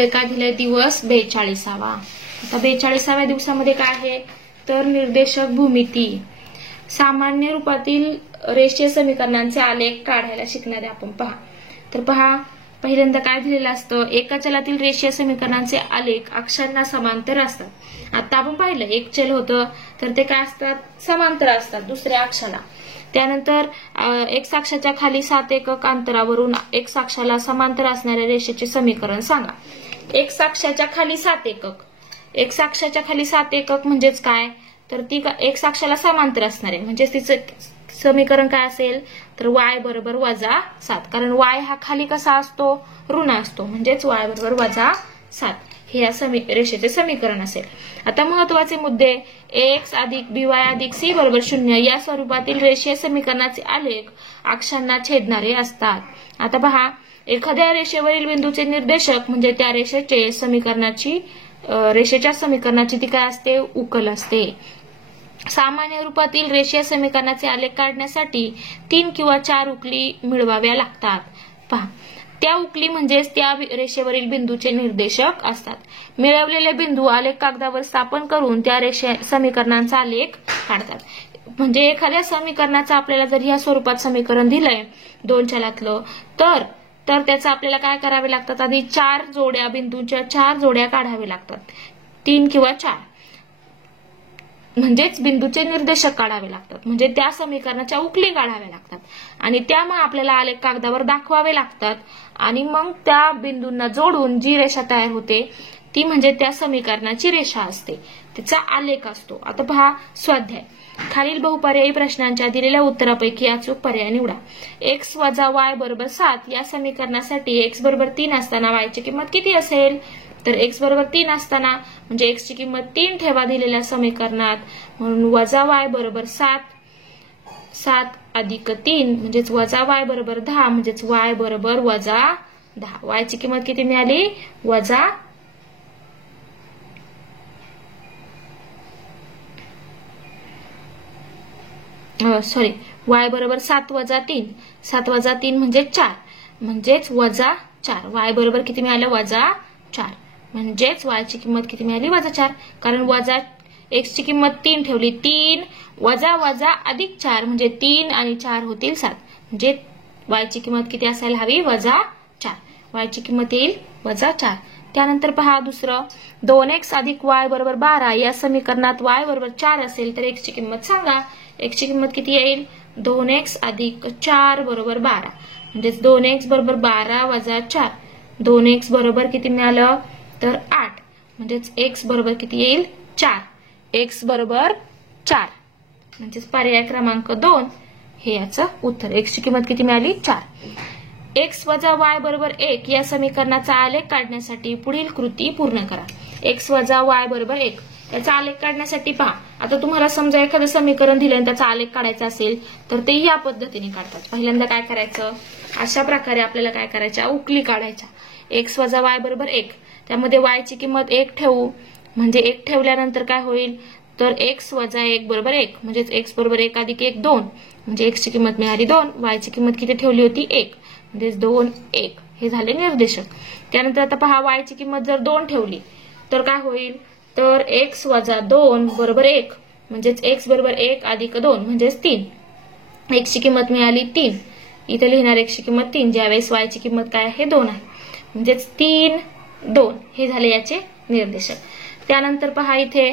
काय दिलंय, दिवस 42वा. आता 42व्या दिवसामध्ये काय आहे तर निर्देशक भूमिती. सामान्य रूपातील रेषीय समीकरणांचे आलेख काढायला शिकणारे आपण. पहा तर पहा पहिल्यांदा काय दिलेलं असतं, एका चलातील रेषीय समीकरणांचे आलेख अक्षांना समांतर असतात. आता आपण पाहिलं एक चल होतं तर ते काय असतात, समांतर असतात दुसऱ्या अक्षाला. त्यानंतर x अक्षाच्या खाली 7 एकक अंतरावरून x अक्षाला समांतर असणाऱ्या रेषेचे समीकरण सांगा. x अक्षाच्या खाली 7 एकक, x अक्षाच्या खाली 7 एकक म्हणजेच काय तर ती x अक्षाला समांतर असणार आहे. म्हणजे तिचं समीकरण काय असेल तर y बरोबर -7. कारण y हा खाली कसा असतो, ऋण असतो, म्हणजेच y बरोबर -7 हे या रेषेचे समीकरण असेल. आता महत्वाचे मुद्दे, x + by + c = 0 या स्वरूपातील रेषीय समीकरणाचे आलेख अक्षांना छेदणारे असतात. आता पहा एखाद्या रेषेवरील बिंदूचे निर्देशक म्हणजे त्या रेषेच्या समीकरणाची ती काय असते, उकल असते. सामान्य रूपातील रेषीय समीकरणाचे आलेख काढण्यासाठी 3 किंवा 4 उकली मिळवाव्या लागतात. पहा त्या उकली म्हणजेच त्या रेषेवरील बिंदूचे निर्देशक असतात. मिळवलेले बिंदू आलेख कागदावर स्थापन करून त्या समीकरणांचा आलेख काढतात. म्हणजे एखाद्या समीकरणाचं आपल्याला जर या स्वरूपात समीकरण दिलंय 2 चलातलं तर त्याचं आपल्याला काय करावे लागतात, आधी 4 जोड्या बिंदूंच्या 4 जोड्या काढावे लागतात. 3 किंवा 4 म्हणजेच बिंदूचे निर्देशक काढावे लागतात. म्हणजे त्या समीकरणाच्या उकली काढाव्या लागतात आणि त्या मग आपल्याला आलेख कागदावर दाखवावे लागतात. आणि मग त्या बिंदूंना जोडून जी रेषा तयार होते ती म्हणजे त्या समीकरणाची रेषा असते, तिचा आलेख असतो. आता पहा स्वाध्याय. खालील बहुपर्यायी प्रश्नांच्या दिलेल्या उत्तरापैकी अचूक पर्याय निवडा. x - y = 7 या समीकरणासाठी x = 3 असताना y ची किंमत किती असेल तर x बरोबर 3 असताना म्हणजे x ची किंमत 3 ठेवा दिलेल्या समीकरणात, म्हणून वजा y बरोबर 7, 7 अधिक 3 म्हणजेच वजा y बरोबर 10, म्हणजेच y बरोबर वजा 10. y ची किंमत किती मिळाली? वजा y बरोबर 7 वजा 3, 7 वजा 3 म्हणजे 4, म्हणजेच वजा 4. y बरोबर किती मिळालं? वजा 4. म्हणजेच y ची किंमत किती मिळाली? वजा 4. कारण वजा x ची किंमत 3 ठेवली, 3 वजा वजा अधिक 4 म्हणजे 3 आणि 4 होतील 7, म्हणजे y ची किंमत किती असायला हवी? वजा 4. y ची किंमत येईल वजा 4. त्यानंतर पहा दुसरं, 2x अधिक y बरोबर 12 या समीकरणात y बरोबर 4 असेल तर x ची किंमत सांगा. x ची किंमत किती येईल? 2x अधिक 4 बरोबर 12, म्हणजे 2x बरोबर 12 वजा 4. 2x बरोबर किती मिळालं? तर 8, म्हणजेच x बरोबर किती येईल? 4. x बरोबर 4, म्हणजेच पर्याय क्रमांक 2 हे याचं उत्तर. x ची किंमत किती मिळाली? 4. x वजा y बरोबर 1 या समीकरणाचा आलेख काढण्यासाठी पुढील कृती पूर्ण करा. x वजा y बरोबर 1 त्याचा आलेख काढण्यासाठी पहा. आता तुम्हाला समजा एखादं समीकरण दिलं आणि त्याचा आलेख काढायचा असेल तर ते या पद्धतीने काढतात. पहिल्यांदा काय करायचं? अशा प्रकारे आपल्याला काय करायच्या? उकली काढायच्या. x वजा y बरोबर 1, त्यामध्ये y ची किंमत 1 ठेवू, म्हणजे 1 ठेवल्यानंतर काय होईल? तर x वजा 1 बरोबर 1, म्हणजेच x बरोबर 1 अधिक 1 2, म्हणजे x ची किंमत मिळाली 2. y ची किंमत किती ठेवली होती? 1, म्हणजेच 2 1 हे झाले निर्देशक. त्यानंतर आता पहा, y ची किंमत जर 2 ठेवली तर काय होईल? तर x वजा 2 बरोबर 1, म्हणजेच x बरोबर 1 अधिक 2 म्हणजेच 3. x ची किंमत मिळाली 3. इथे लिहिणार x ची किंमत 3, ज्यावेळेस y ची किंमत काय आहे? 2 आहे, म्हणजेच 3 2 हे झाले याचे निर्देशक. त्यानंतर पहा इथे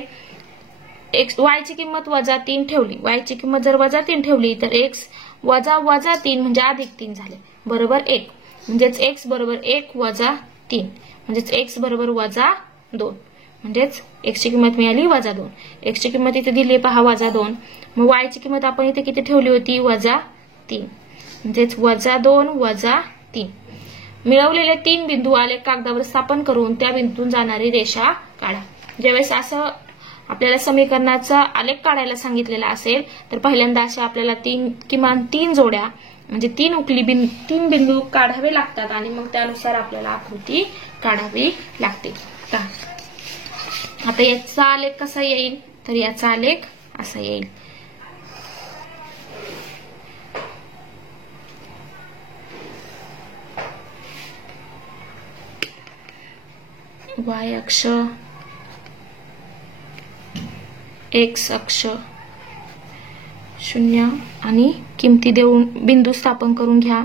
y ची किंमत वजा 3 ठेवली. y ची किंमत जर वजा 3 ठेवली तर x वजा वजा 3 म्हणजे अधिक 3 झाले बरोबर 1, म्हणजेच x बरोबर 1 वजा 3, म्हणजेच x बरोबर वजा 2, म्हणजेच x ची किंमत मिळाली वजा 2. x ची किंमत इथे दिली पहा वजा 2. मग y ची किंमत आपण इथे किती ठेवली होती? वजा 3, म्हणजेच वजा 2 वजा 3. मिळवलेले 3 बिंदू आलेख कागदावर स्थापन करून त्या बिंदूतून जाणारी रेषा काढा. ज्यावेळेस असं आपल्याला समीकरणाचा आलेख काढायला सांगितलेला असेल तर पहिल्यांदा अशा आपल्याला किमान 3 जोड्या म्हणजे 3 बिंदू काढावे लागतात आणि मग त्यानुसार आपल्याला आकृती काढावी लागते. आता याचा आलेख कसा येईल? तर याचा आलेख असा येईल. y अक्ष, x अक्ष 0 आणि किमती देऊन बिंदू स्थापन करून घ्या.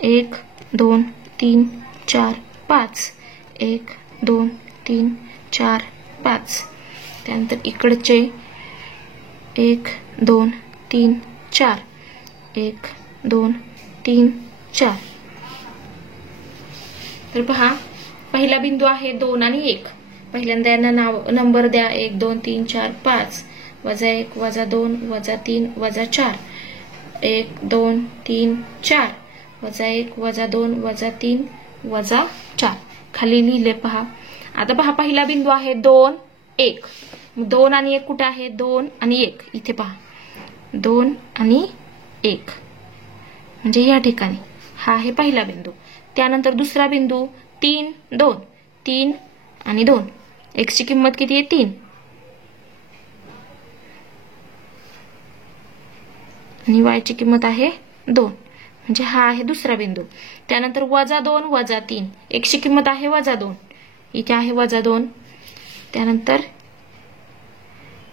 1 2 3 4 5, 1 2 3 4 5. त्यानंतर इकडचे 1 2 3 4, 1 2 3 4. तर पहा, पहिला बिंदू आहे 2 आणि 1. पहिल्यांदा यांना नंबर द्या. 1 2 3 4 5, वजा 1 वजा 2 वजा 3 वजा 4, 1 2 3 4, वजा 1 वजा 2 वजा 3 वजा 4. खाली लिहिले पहा. आता पहा, पहिला बिंदू आहे 2 1. 2 आणि 1 कुठे आहे? 2 आणि 1 इथे पहा. 2 आणि 1 म्हणजे या ठिकाणी हा आहे पहिला बिंदू. त्यानंतर दुसरा बिंदू 3 2, 3 आणि 2. x ची किंमत किती आहे? 3 आणि y ची किंमत आहे 2, म्हणजे हा आहे दुसरा बिंदू. त्यानंतर वजा 2 वजा 3. x ची किंमत आहे वजा 2, इथे आहे वजा 2. त्यानंतर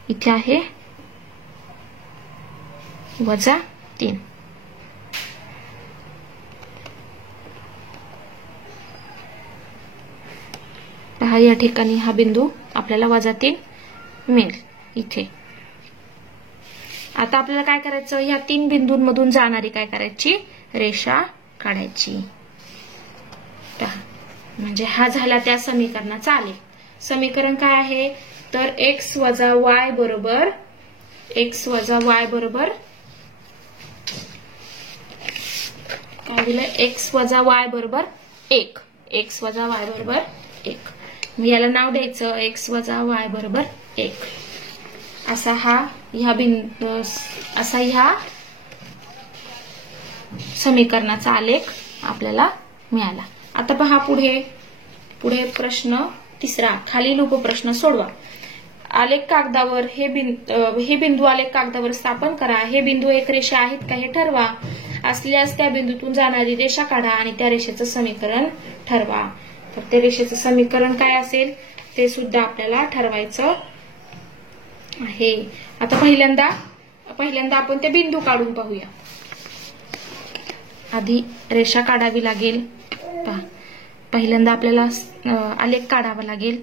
इथे आहे वजा 3. पहा, या ठिकाणी हा बिंदू आपल्याला वजा 3 मिळेल इथे. आता आपल्याला काय करायचं? या 3 बिंदूंमधून जाणारी काय करायची? रेषा काढायची. म्हणजे हा झाला त्या समीकरणाचा आलेख. समीकरण काय आहे? तर x वजा y बरोबर काय दिलं? x वजा y बरोबर 1. x वजा y बरोबर 1, मग याला नाव द्यायचं x वजा y बरोबर 1. असा ह्या समीकरणाचा आलेख आपल्याला मिळाला. आता पहा पुढे प्रश्न तिसरा. खालील उपप्रश्न सोडवा. आलेख कागदावर हे बिंदू आलेख कागदावर स्थापन करा. हे बिंदू एक रेषा आहेत का हे ठरवा. असल्यास त्या बिंदूतून जाणारी रेषा काढा आणि त्या रेषेचं समीकरण ठरवा. तर त्या रेषेचं समीकरण काय असेल ते सुद्धा आपल्याला ठरवायचं आहे. आता पहिल्यांदा आपण ते बिंदू काढून पाहूया. आधी रेषा काढावी लागेल. पहिल्यांदा आपल्याला आलेख काढावा लागेल.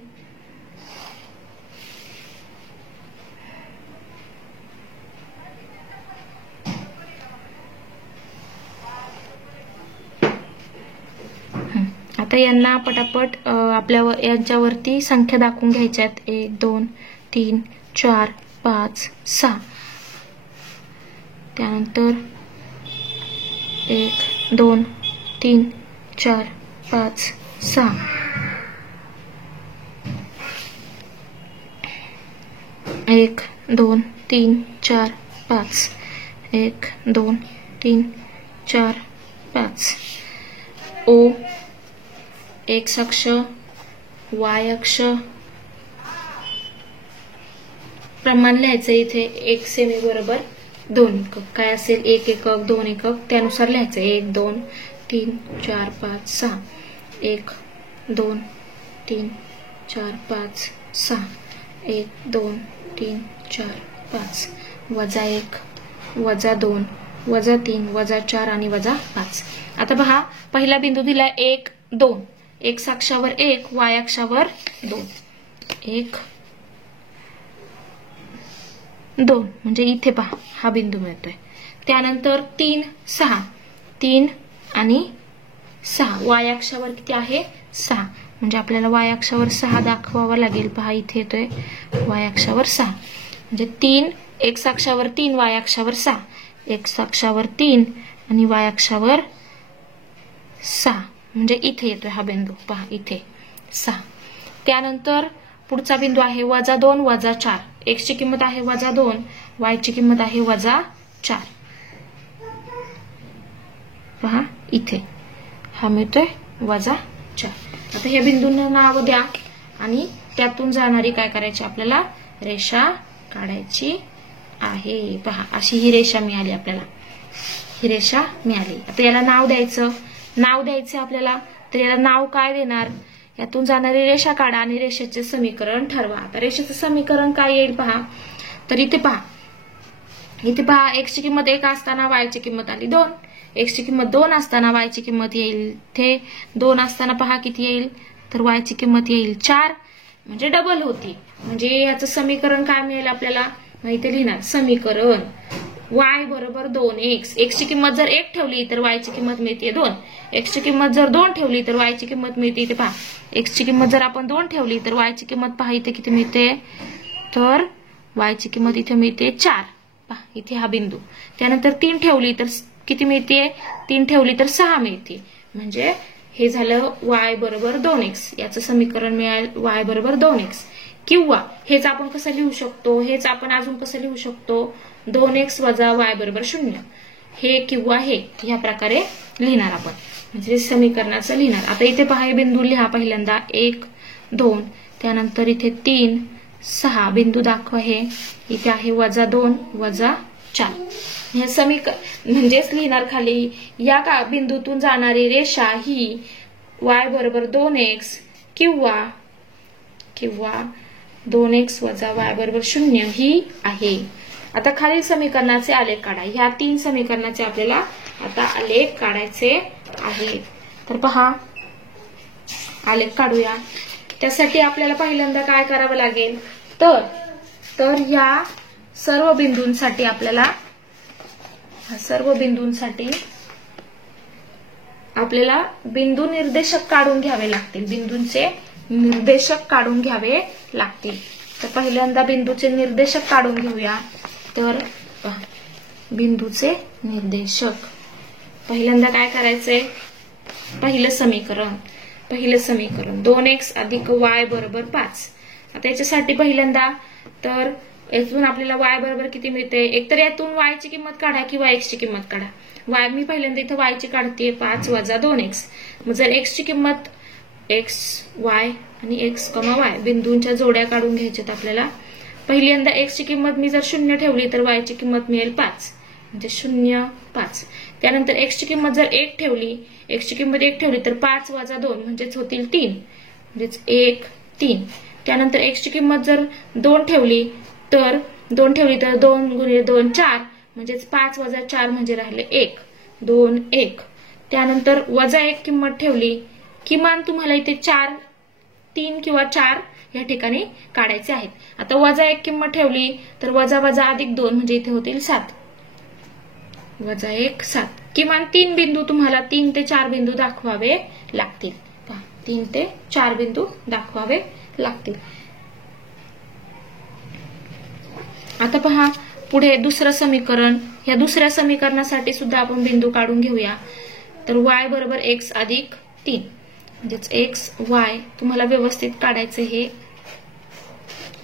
आता यांना पटापट यांच्यावरती संख्या दाखवून घ्यायच्यात. 1 2 3 4 5 6. त्यानंतर 1 2 3 4 5 6. 1 2 3 4 5. 1 2 3 4 5. ओ एक्स अक्ष, वाय अक्ष, प्रमाण लिहायचं इथे 1 सेमी बरोबर 2 एकक. काय असेल 1 एकक 2 एकक त्यानुसार लिहायचं. 1 2 3 4 5 6. 1 2 3 4 5 6. 1 2 3 4 5. वजा 1 वजा 2 वजा 3 वजा 4 आणि वजा 5. आता पहा पहिला बिंदू दिला 1 2. एक्स अक्षावर 1 वाय अक्षावर 2. 1 2 म्हणजे इथे पहा हा बिंदू मिळतोय. त्यानंतर 3 6. 3 आणि 6. वाय अक्षावर किती आहे 6. म्हणजे आपल्याला वाय अक्षावर 6 दाखवावा लागेल. पहा इथे येतोय वाय अक्षावर 6. म्हणजे 3 एक्स अक्षावर 3 वाय अक्षावर 6. एक्स अक्षावर 3 आणि वाय अक्षावर 6. म्हणजे इथे येतोय हा बिंदू. पहा इथे 6. त्यानंतर पुढचा बिंदू आहे वजा 2 वजा 4. एक्स ची किंमत आहे वजा 2. वाय ची किंमत आहे वजा 4. पहा इथे हा मिळतोय वजा 4. आता हे बिंदूंना नाव द्या आणि त्यातून जाणारी काय करायची आपल्याला रेषा काढायची आहे. पहा अशी ही रेषा मिळाली आपल्याला. ही रेषा मिळाली. आता याला नाव द्यायचं आपल्याला. तर याला नाव काय देणार. यातून जाणारी रेषा काढा आणि रेषेचे समीकरण ठरवा. आता रेषेचं समीकरण काय येईल पहा. तर इथे पहा एक्स ची किंमत 1 असताना वाय ची किंमत आली 2. एक्स ची किंमत 2 असताना वाय ची किंमत येईल इथे 2 असताना पहा किती येईल तर वाय ची किंमत येईल 4. म्हणजे डबल होती. म्हणजे याचं समीकरण काय मिळेल आपल्याला इथे लिहिणार समीकरण y बरोबर 2x. एक्स ची किंमत जर 1 ठेवली तर y ची किंमत मिळते 2. एक्स ची किंमत जर 2 ठेवली तर y ची किंमत मिळते इथे पहा. एक्स ची किंमत जर आपण 2 ठेवली तर y ची किंमत पहा इथे किती मिळते तर y ची किंमत इथे मिळते 4. पहा इथे हा बिंदू. त्यानंतर 3 ठेवली तर किती मिळते 3 ठेवली तर 6 मिळते. म्हणजे हे झालं y बरोबर 2x. याचं समीकरण मिळेल y बरोबर 2x. किंवा हेच आपण कसं लिहू शकतो. हेच आपण अजून कसं लिहू शकतो 2x वजा y बरोबर 0. हे किंवा हे ह्या प्रकारे लिहिणार आपण. म्हणजे समीकरणाचं लिहिणार. आता इथे पहा हे बिंदू लिहा पहिल्यांदा 1 2. त्यानंतर इथे 3 6 बिंदू दाखवा. हे इथे आहे वजा 2 वजा 4. हे समीकरण म्हणजेच लिहिणार खाली या का बिंदूतून जाणारी रेषा ही y बरोबर 2x किंवा 2x वजा y बरोबर 0 ही आहे. आता खालील समीकरणाचे आलेख काढा. ह्या 3 समीकरणाचे आपल्याला आता आलेख काढायचे आहेत. तर पहा आलेख काढूया. त्यासाठी आपल्याला पहिल्यांदा काय करावं लागेल तर या सर्व बिंदूंसाठी आपल्याला बिंदू निर्देशक काढून घ्यावे लागतील. बिंदूंचे निर्देशक काढून घ्यावे लागतील. तर पहिल्यांदा बिंदूचे निर्देशक काढून घेऊया. तर बिंदूचे निर्देशक पहिल्यांदा काय करायचंय पहिलं समीकरण पहिलं समीकरण 2x अधिक y बरोबर 5. आता याच्यासाठी पहिल्यांदा तर यातून आपल्याला y बरोबर किती मिळते, एकतर यातून y ची किंमत काढा किंवा x ची किंमत काढा. y मी पहिल्यांदा इथं y ची काढते 5 वजा 2x. मग जर x ची किंमत x y आणि x, y बिंदूंच्या जोड्या काढून घ्यायच्यात आपल्याला. पहिल्यांदा x ची किंमत मी जर 0 ठेवली तर y ची किंमत मिळेल 5 म्हणजे 0 5. त्यानंतर x ची किंमत जर 1 ठेवली, x ची किंमत 1 ठेवली तर 5 वजा 2 म्हणजेच होतील 3 म्हणजेच 1 3. त्यानंतर x ची किंमत जर 2 ठेवली तर 2 गुणिले 2 4 म्हणजेच 5 वजा 4 म्हणजे राहिले 1 2 1. त्यानंतर वजा 1 किंमत ठेवली, किमान तुम्हाला इथे 4 3 किंवा 4 या ठिकाणी काढायचे आहेत. आता वजा 1 किंमत ठेवली तर वजा वजा अधिक 2 म्हणजे इथे होतील 7 वजा 1 7. किमान 3 बिंदू तुम्हाला 3 ते 4 बिंदू दाखवावे लागतील. 3 ते 4 बिंदू दाखवावे लागतील. आता पहा पुढे दुसरं समीकरण. या दुसऱ्या समीकरणासाठी सुद्धा आपण बिंदू काढून घेऊया. तर y बरोबर x अधिक 3 म्हणजेच x y तुम्हाला व्यवस्थित काढायचे हे.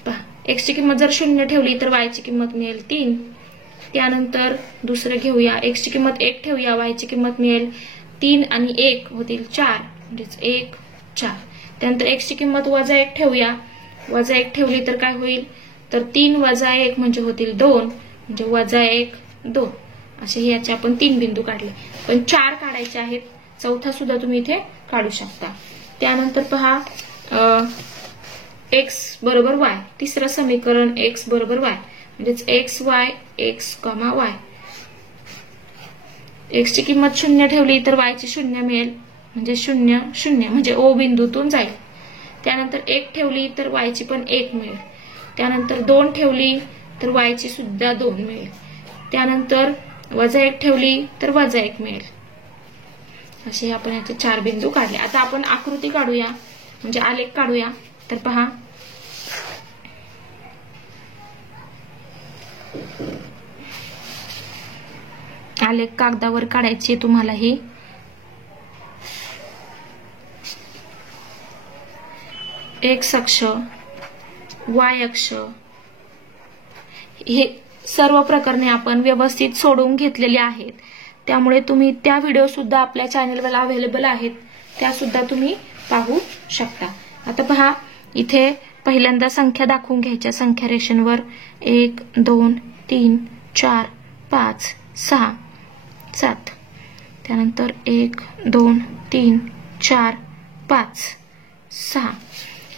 पहा x ची किंमत जर 0 ठेवली तर y ची किंमत मिळेल 3. त्यानंतर दुसरं घेऊया, x ची किंमत 1 ठेवूया, y ची किंमत मिळेल 3 आणि 1 होतील 4 म्हणजेच 1 4. त्यानंतर x ची किंमत वजा 1 ठेवूया, वजा 1 ठेवली तर काय होईल, तर 3 वजा 1 म्हणजे होतील 2 म्हणजे वजा 1 2. असे हे याचे आपण 3 बिंदू काढले, पण 4 काढायचे आहेत. चौथा सुद्धा तुम्ही इथे काढू शकता. त्यानंतर पहा x बरोबर y, तिसरं समीकरण x बरोबर y म्हणजेच x y x, y. x ची किंमत 0 ठेवली तर y ची 0 मिळेल म्हणजे 0 0 म्हणजे o बिंदूतून जाईल. त्यानंतर 1 ठेवली तर y ची पण 1 मिळेल. त्यानंतर 2 ठेवली तर y ची सुद्धा 2 मिळेल. त्यानंतर वजा 1 ठेवली तर वजा 1 मिळेल. असे आपण याचे 4 बिंदू काढले. आता आपण आकृती काढूया म्हणजे आलेख काढूया. तर पहा आलेख कागदावर काढायचे तुम्हाला ही. एक्स अक्ष वाय अक्ष हे सर्व प्रकरणे आपण व्यवस्थित सोडवून घेतलेली आहेत. त्यामुळे तुम्ही त्या व्हिडिओ सुद्धा आपल्या चॅनलवर अवेलेबल आहेत, त्या सुद्धा तुम्ही पाहू शकता. आता पहा इथे पहिल्यांदा संख्या दाखवून घ्यायच्या. संख्या रेषेवर 1 2 3 4 5 6 7. त्यानंतर 1 2 3 4 5 6.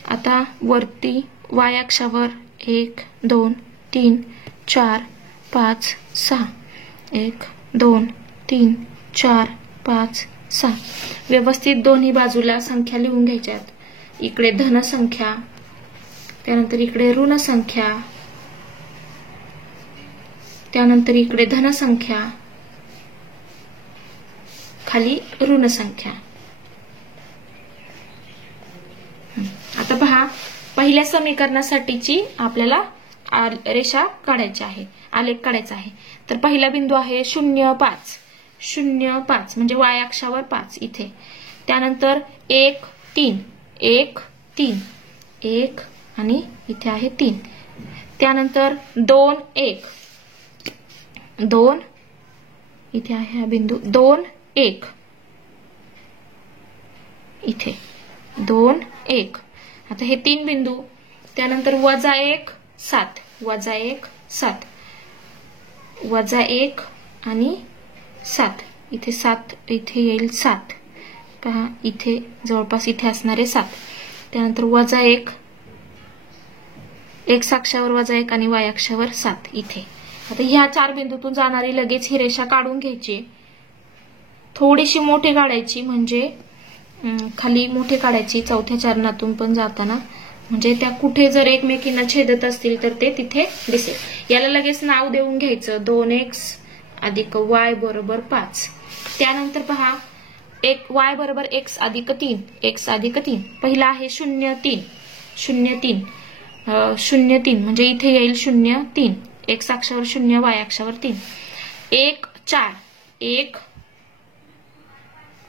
आता वरती y अक्षावर 1 2 3 4 5 6 1 2 3 4 5 6. व्यवस्थित दोन्ही बाजूला संख्या लिहून घ्यायच्यात. इकडे धन संख्या, त्यानंतर इकडे ऋण संख्या, त्यानंतर इकडे धन संख्या, खाली ऋण संख्या. आता पहा पहिल्या समीकरणासाठीची आपल्याला रेषा काढायची आहे, आलेख काढायचा आहे. तर पहिला बिंदू आहे 0 5 0 5 म्हणजे y अक्षावर 5 इथे. त्यानंतर 1 3 1 3 1 आणि इथे आहे 3. त्यानंतर 2 1 2 इथे आहे हा बिंदू 2 1 इथे 2 1. आता हे 3 बिंदू. त्यानंतर वजा 1 7 वजा 1 7 वजा 1 आणि 7 इथे 7 इथे येईल 7. पहा इथे जवळपास इथे असणारे 7. त्यानंतर वजा 1 x अक्षावर वजा 1 आणि y अक्षावर 7 इथे. आता ह्या 4 बिंदूतून जाणारी लगेच ही रेषा काढून घ्यायची. थोडीशी मोठी काढायची म्हणजे खाली मोठी काढायची चौथ्या चरणातून पण जाताना, म्हणजे त्या कुठे जर एकमेकींना छेदत असतील तर ते तिथे दिसेल. याला लगेच नाव देऊन घ्यायचं 2x अधिक y बरोबर 5. त्यानंतर पहा y बरोबर x अधिक 3 x अधिक 3. पहिला आहे 0 3 0 3 0 3 म्हणजे इथे येईल 0 3 x अक्षावर 0 y अक्षावर 3. 1 4 1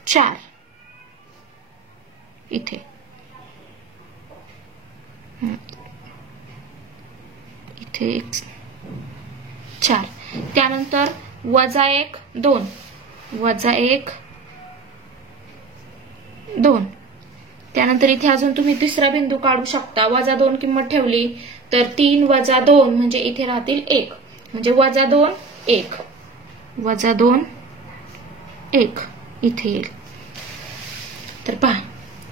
4 इथे इथे 4. त्यानंतर -1 2 -1 2. त्यानंतर इथे अजून तुम्ही तिसरा बिंदू काढू शकता. -2 किंमत ठेवली तर 3 - 2 म्हणजे इथे राहतील 1, म्हणजे -2 1 -2 1 इथे येईल. तर पहा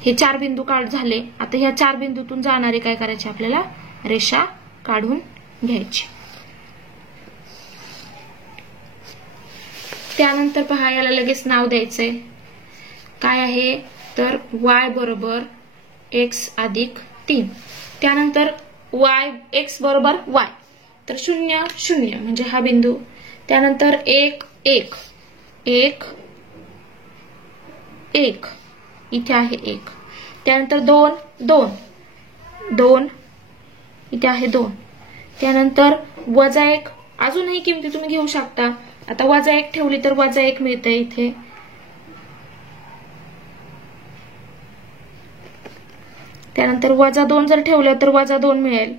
हे 4 बिंदू काढ झाले. आता ह्या 4 बिंदूतून जाणारे काय करायचे आपल्याला, रेषा काढून घ्यायची. त्यानंतर पहा याला लगेच नाव द्यायचंय. काय आहे तर y बरोबर x अधिक 3. त्यानंतर x बरोबर y, तर 0 0 म्हणजे हा बिंदू. त्यानंतर 1 1 1 1 इथे आहे 1. त्यानंतर 2 2 2 इथे आहे 2. त्यानंतर -1 अजूनही किमती तुम्ही घेऊ शकता. आता -1 ठेवली तर -1 मिळते इथे. त्यानंतर -2 जर ठेवलं तर -2 मिळेल.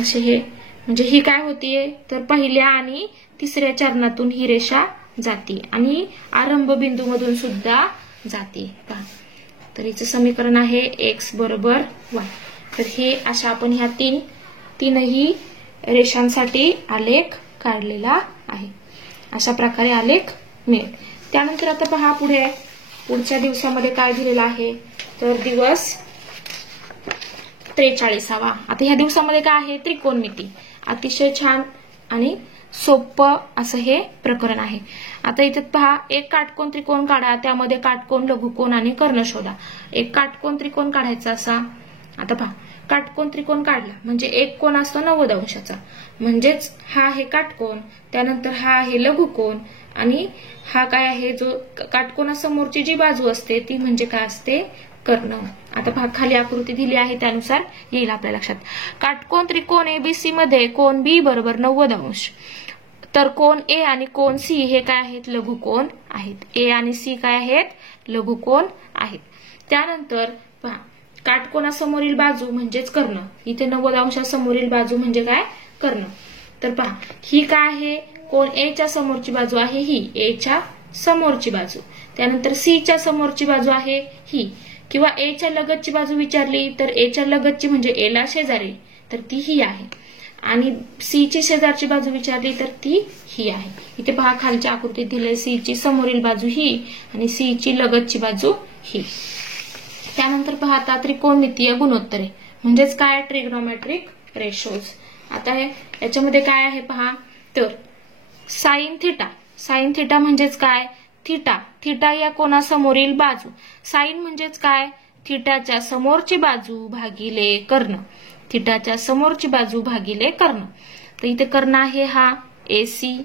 असे हे म्हणजे ही काय होतीये तर पहिल्या आणि तिसऱ्या चरणातून ही रेषा जाते आणि आरंभ बिंदू मधून सुद्धा जाते. तर हिचं समीकरण आहे x बरोबर y. तर हे अशा आपण ह्या तीनही रेषांसाठी आलेख काढलेला आहे. अशा प्रकारे आलेख मिळेल. त्यानंतर आता पहा पुढच्या दिवसामध्ये काय दिलेलं आहे तर दिवस 43. आता ह्या दिवसामध्ये काय आहे त्रिकोणमिती. अतिशय छान आणि सोपं असं हे प्रकरण आहे. आता इथे पहा एक काटकोन त्रिकोण काढा, त्यामध्ये काटकोन लघुकोन आणि कर्ण शोधा. एक काटकोन त्रिकोण काढायचा असा. आता पहा काटकोन त्रिकोण काढला म्हणजे एक कोन असतो 90 अंशाचा, म्हणजेच हा आहे काटकोन. त्यानंतर हा आहे लघुकोन आणि हा काय आहे जो काटकोनासमोरची जी बाजू असते ती म्हणजे काय असते कर्ण. आता पहा खाली आकृती दिली आहे त्यानुसार येईल आपल्या लक्षात. काटकोन त्रिकोण एबीसी मध्ये कोन बी बरोबर 90 अंश. तर कोन ए आणि कोन सी हे काय आहेत लघुकोन आहेत. ए आणि सी काय आहेत लघुकोन आहेत. त्यानंतर पहा काटकोनासमोरील बाजू म्हणजेच कर्ण. इथे 90 अंशासमोरील बाजू म्हणजे काय कर्ण. तर पहा ही काय आहे कोन ए च्या समोरची बाजू आहे ही ए च्या समोरची बाजू. त्यानंतर सी च्या समोरची बाजू आहे ही, किंवा ए च्या लगतची बाजू विचारली तर ए च्या लगतची म्हणजे ए ला शेजारी तर ती ही आहे, आणि सी ची शेजारची बाजू विचारली तर ती ही आहे. इथे पहा खालच्या आकृतीत दिले सी ची समोरील बाजू ही आणि सी ची लगतची बाजू ही. त्यानंतर पहा आता त्रिकोणमितीय गुणोत्तरे म्हणजेच काय ट्रिग्नोमेट्रिक रेशोज. आता याच्यामध्ये काय आहे पहा तर साइन थिटा. साइन थिटा म्हणजेच काय थिटा. थिटा या कोनासमोरील बाजू. साइन म्हणजेच काय थिटाच्या समोरची बाजू भागिले कर्ण. थिटाच्या समोरची बाजू भागिले कर्ण. तर इथे कर्ण आहे हा AC.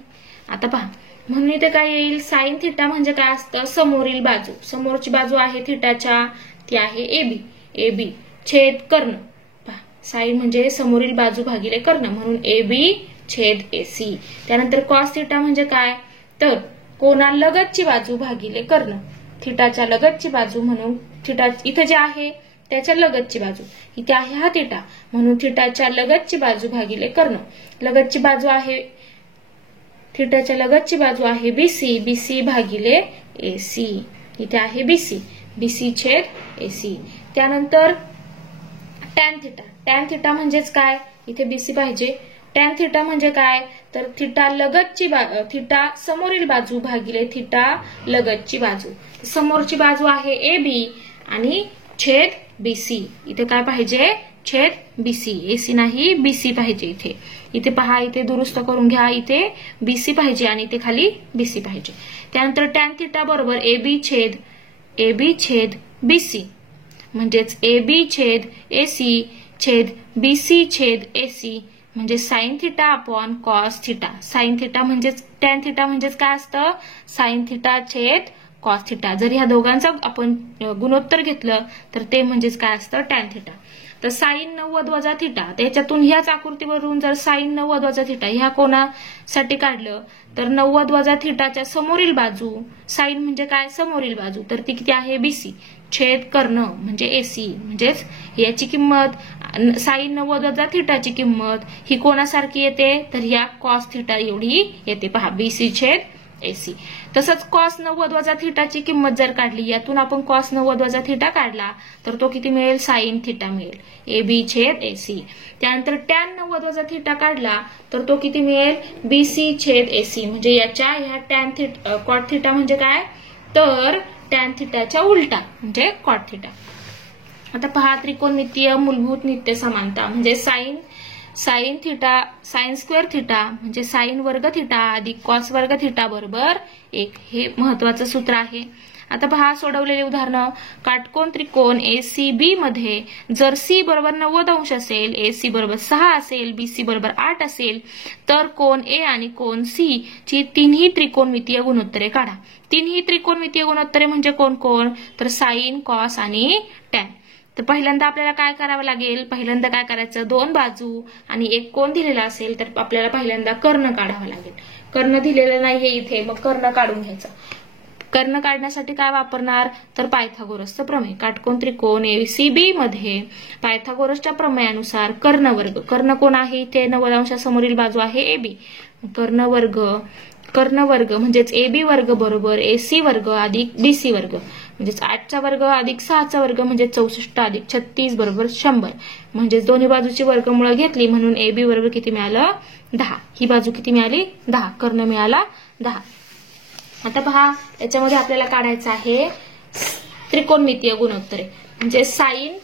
आता पहा म्हणून इथे काय येईल साइन थिटा म्हणजे काय असतं समोरील बाजू. समोरची बाजू आहे थिटाच्या ती आहे AB. AB छेद कर्ण. पहा साइन म्हणजे समोरील बाजू भागिले कर्ण म्हणून AB छेद AC. त्यानंतर कॉस थिटा म्हणजे काय तर कोना लगतची बाजू भागिले कर्ण. थिटाच्या लगतची बाजू म्हणून थिटा इथे जे आहे त्याच्या लगतची बाजू इथे आहे हा थिटा म्हणून थिटाच्या लगतची बाजू भागिले कर्ण. लगतची बाजू आहे थिटाच्या लगतची बाजू आहे BC. BC भागिले AC. इथे आहे BC. BC छेद AC. त्यानंतर टॅन थिटा. टॅन थिटा म्हणजेच काय इथे BC पाहिजे. टॅन थिटा म्हणजे काय तर थिटा लगतची थिटा समोरील बाजू भागिले थिटा लगतची बाजू. समोरची बाजू आहे AB आणि छेद BC. इथे काय पाहिजे छेद BC. AC नाही BC पाहिजे इथे. इथे पहा इथे दुरुस्त करून घ्या. इथे BC पाहिजे आणि इथे खाली BC पाहिजे. त्यानंतर टॅन थिटा बरोबर AB छेद BC म्हणजेच AB छेद AC छेद BC छेद AC म्हणजे sine theta upon cos theta. Sine theta म्हणजेच टॅन थिटा म्हणजेच काय असतं साइन थिटा छेद कॉस थिटा. जर ह्या दोघांचा आपण गुणोत्तर घेतलं तर ते म्हणजेच काय असतं टॅन थिटा. तर साइन 90 वजा थिटा, त्याच्यातून ह्याच आकृतीवरून जर साइन 90 वजा थिटा ह्या कोणासाठी काढलं तर 90 वजा थिटाच्या समोरील बाजू, साइन म्हणजे काय समोरील बाजू, तर ती किती आहे बीसी छेद कर्ण म्हणजे एसी, म्हणजेच याची किंमत साइन 90 वजा थिटाची किंमत ही कोणासारखी येते तर या कॉस थिटा एवढी येते पहा, बीसी छेद एसी. तसंच कॉस 90 वजा थिटाची किंमत जर काढली, यातून आपण कॉस 90 वजा थिटा काढला तर तो किती मिळेल साइन थिटा मिळेल, ए बी छेद एसी. त्यानंतर टॅन 90 वजा थिटा काढला तर तो किती मिळेल बीसी छेद एसी, म्हणजे याच्या ह्या टॅन थिटा कॉट थिटा म्हणजे काय तर टॅन थिटाच्या उलटा म्हणजे कॉट थिटा. आता पहा त्रिकोणमितीय मूलभूत नित्य समानता म्हणजे sine theta sine square theta म्हणजे साइन वर्ग थिटा अधिक कॉस वर्ग थिटा बरोबर 1, हे महत्वाचं सूत्र आहे. आता पहा सोडवलेले उदाहरण. काटकोन त्रिकोण एसीबी मध्ये जर सी बरोबर 90 अंश असेल, एसी बरोबर 6 असेल, बीसी बरोबर 8 असेल तर कोन ए आणि कोन सी ची तिन्ही त्रिकोणमितीय गुणोत्तरे काढा. तिन्ही त्रिकोणमितीय गुणोत्तरे म्हणजे कोण कोण तर साइन, कॉस आणि टॅन. तर पहिल्यांदा आपल्याला काय करावं लागेल, पहिल्यांदा काय करायचं, दोन बाजू आणि एक कोन दिलेला असेल तर आपल्याला पहिल्यांदा कर्ण काढावा लागेल. कर्ण दिलेलं नाहीये इथे, मग कर्ण काढून घ्यायचा. कर्ण काढण्यासाठी काय वापरणार तर पायथागोरसचं प्रमेय. काटकोन त्रिकोण एसीबी मध्ये पायथागोरसच्या प्रमेयानुसार कर्ण कोण आहे इथे 90 अंशासमोरील बाजू आहे एबी. कर्ण वर्ग म्हणजेच एबी वर्ग बरोबर एसी वर्ग अधिक बीसी वर्ग म्हणजेच 8चा वर्ग अधिक 6चा वर्ग म्हणजे 64 अधिक 36 बरोबर 100. म्हणजेच दोन्ही बाजूची वर्गमूळ घेतली म्हणून एबी बरोबर किती मिळालं 10. ही बाजू किती मिळाली 10, कर्ण मिळाला 10. आता पहा याच्यामध्ये आपल्याला काढायचं आहे त्रिकोणमितीय गुणोत्तरे म्हणजे साइन,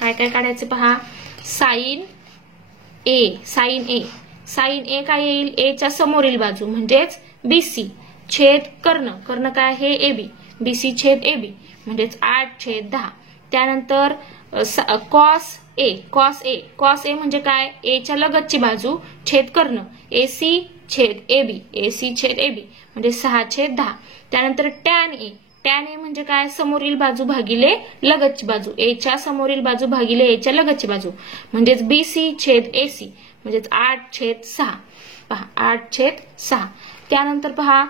काय काय काढायचं पहा, साइन ए काय येईल एच्या समोरील बाजू म्हणजेच बीसी छेद कर्ण काय आहे एबी, बीसी छेद एबी म्हणजेच 8/10. त्यानंतर कॉस ए म्हणजे काय एच्या लगतची बाजू छेद कर्ण एसी छेद एबी म्हणजे 6/10. त्यानंतर टॅन ए म्हणजे काय समोरील बाजू भागिले लगतची बाजू, एच्या समोरील बाजू भागिले एच्या लगतची बाजू म्हणजेच बीसी छेद एसी म्हणजेच 8/6. पहा 8/6. त्यानंतर पहा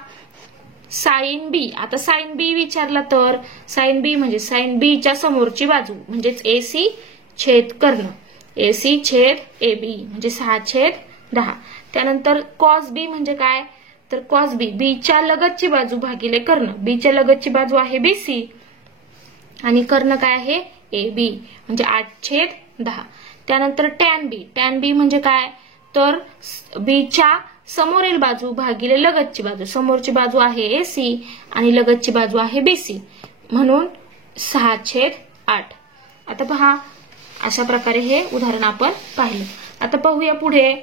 साइन बी. आता साइन बी विचारला तर साइन बी म्हणजे साइन बी च्या समोरची बाजू म्हणजेच एसी छेद कर्ण एसी छेद एबी म्हणजे 6/10. त्यानंतर कॉस बी म्हणजे काय तर कॉस बी च्या लगतची बाजू भागिले कर्ण, बीच्या लगतची बाजू आहे बीसी आणि कर्ण काय आहे एबी म्हणजे 8/10. त्यानंतर टॅन बी म्हणजे काय तर बीच्या समोरील बाजू भागिले लगतची बाजू, समोरची बाजू आहे एसी आणि लगतची बाजू आहे बीसी म्हणून 6/8. आता पहा अशा प्रकारे हे उदाहरण आपण पाहिलं. आता पाहूया पुढे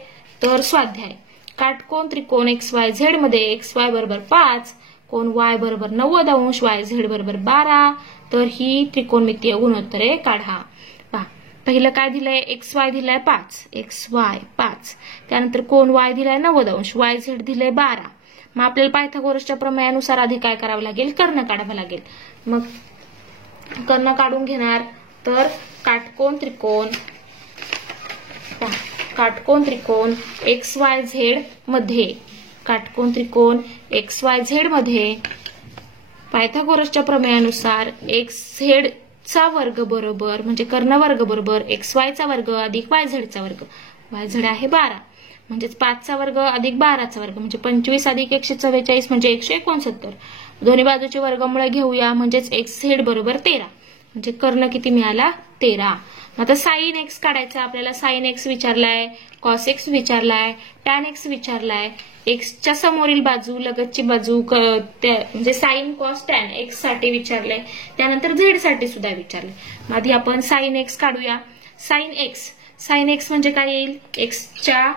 तर स्वाध्याय. काटकोन त्रिकोण XYZ मध्ये XY बरोबर 5, कोन Y बरोबर 90 अंश, YZ बरोबर 12 तर ही त्रिकोणमितीय गुणोत्तरे काढा. पहा पहिलं काय दिलंय XY दिलाय 5, XY 5. त्यानंतर कोन Y दिलाय 90 अंश, YZ दिलंय 12. मग आपल्याला पायथागोरसच्या प्रमेयानुसार आधी काय करावं लागेल कर्ण काढावं लागेल. मग कर्ण काढून घेणार तर काटकोन त्रिकोण XYZ मध्ये पायथागोरसच्या प्रमेयानुसार XZ चा वर्ग बरोबर म्हणजे कर्ण वर्ग बरोबर XY चा वर्ग अधिक YZ चा वर्ग, YZ आहे 12 म्हणजेच 5चा वर्ग अधिक 12चा वर्ग म्हणजे 25 अधिक 144 म्हणजे 169. दोन्ही बाजूचे वर्गमूळ घेऊया म्हणजेच XZ बरोबर 13 म्हणजे कर्ण किती मिळाला 13. आता साइन एक्स काढायचा आपल्याला. साइन एक्स विचारलाय, कॉस एक्स विचारलाय, टॅन एक्स विचारलाय. एक्सच्या समोरील बाजू लगतची बाजू म्हणजे साइन कॉस टॅन एक्स साठी विचारलंय. त्यानंतर झेड साठी सुद्धा विचारलंय. आधी आपण साइन एक्स काढूया. साइन एक्स म्हणजे काय येईल एक्सच्या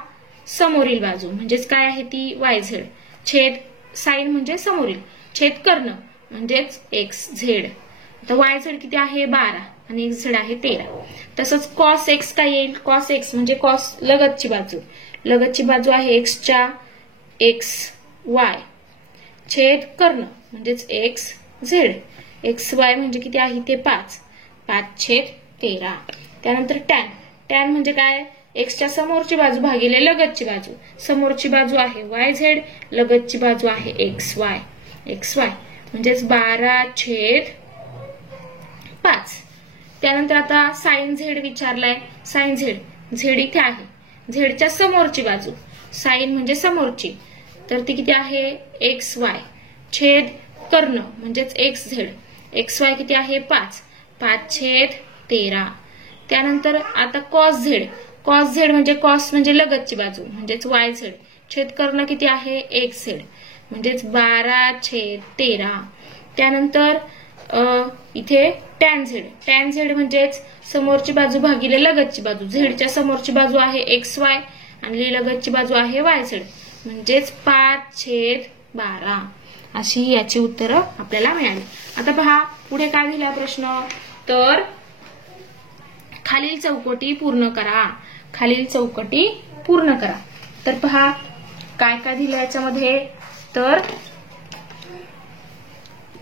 समोरील बाजू म्हणजेच काय आहे ती YZ छेद साइन म्हणजे समोरील छेद कर्ण म्हणजेच XZ. आता YZ किती आहे 12 आणि XZ आहे 13. तसंच कॉस एक्स काय येईल, कॉस एक्स म्हणजे कॉस लगतची बाजू आहे एक्सच्या XY छेद कर्ण म्हणजेच XZ. XY म्हणजे किती आहे ते 5/13 13. त्यानंतर टॅन. टॅन म्हणजे काय? एक्सच्या समोरची बाजू भागिले लगतची बाजू. समोरची बाजू आहे YZ, लगतची बाजू आहे XY. XY म्हणजेच 12/5. त्यानंतर आता साइन झेड विचारलाय. साइन झेड, झेड इथे आहे. झेडच्या समोरची बाजू, साइन म्हणजे समोरची, तर ती किती आहे? XY छेद कर्ण म्हणजेच XZ. XY किती आहे? 5. 5/13. त्यानंतर आता कॉस झेड. कॉस झेड म्हणजे कॉस म्हणजे लगतची बाजू म्हणजेच YZ. छेद कर्ण किती आहे? XZ म्हणजेच 12/13. त्यानंतर इथे टॅन झेड. टॅन झेड म्हणजेच समोरची बाजू भागिले लगतची बाजू. झेडच्या समोरची बाजू आहे XY आणि लगतची बाजू आहे YZ म्हणजेच 5/12. अशी याची उत्तरं आपल्याला मिळाली. आता पहा पुढे काय दिला प्रश्न, तर खालील चौकटी पूर्ण करा. खालील चौकटी पूर्ण करा. तर पहा काय काय दिलं याच्यामध्ये, तर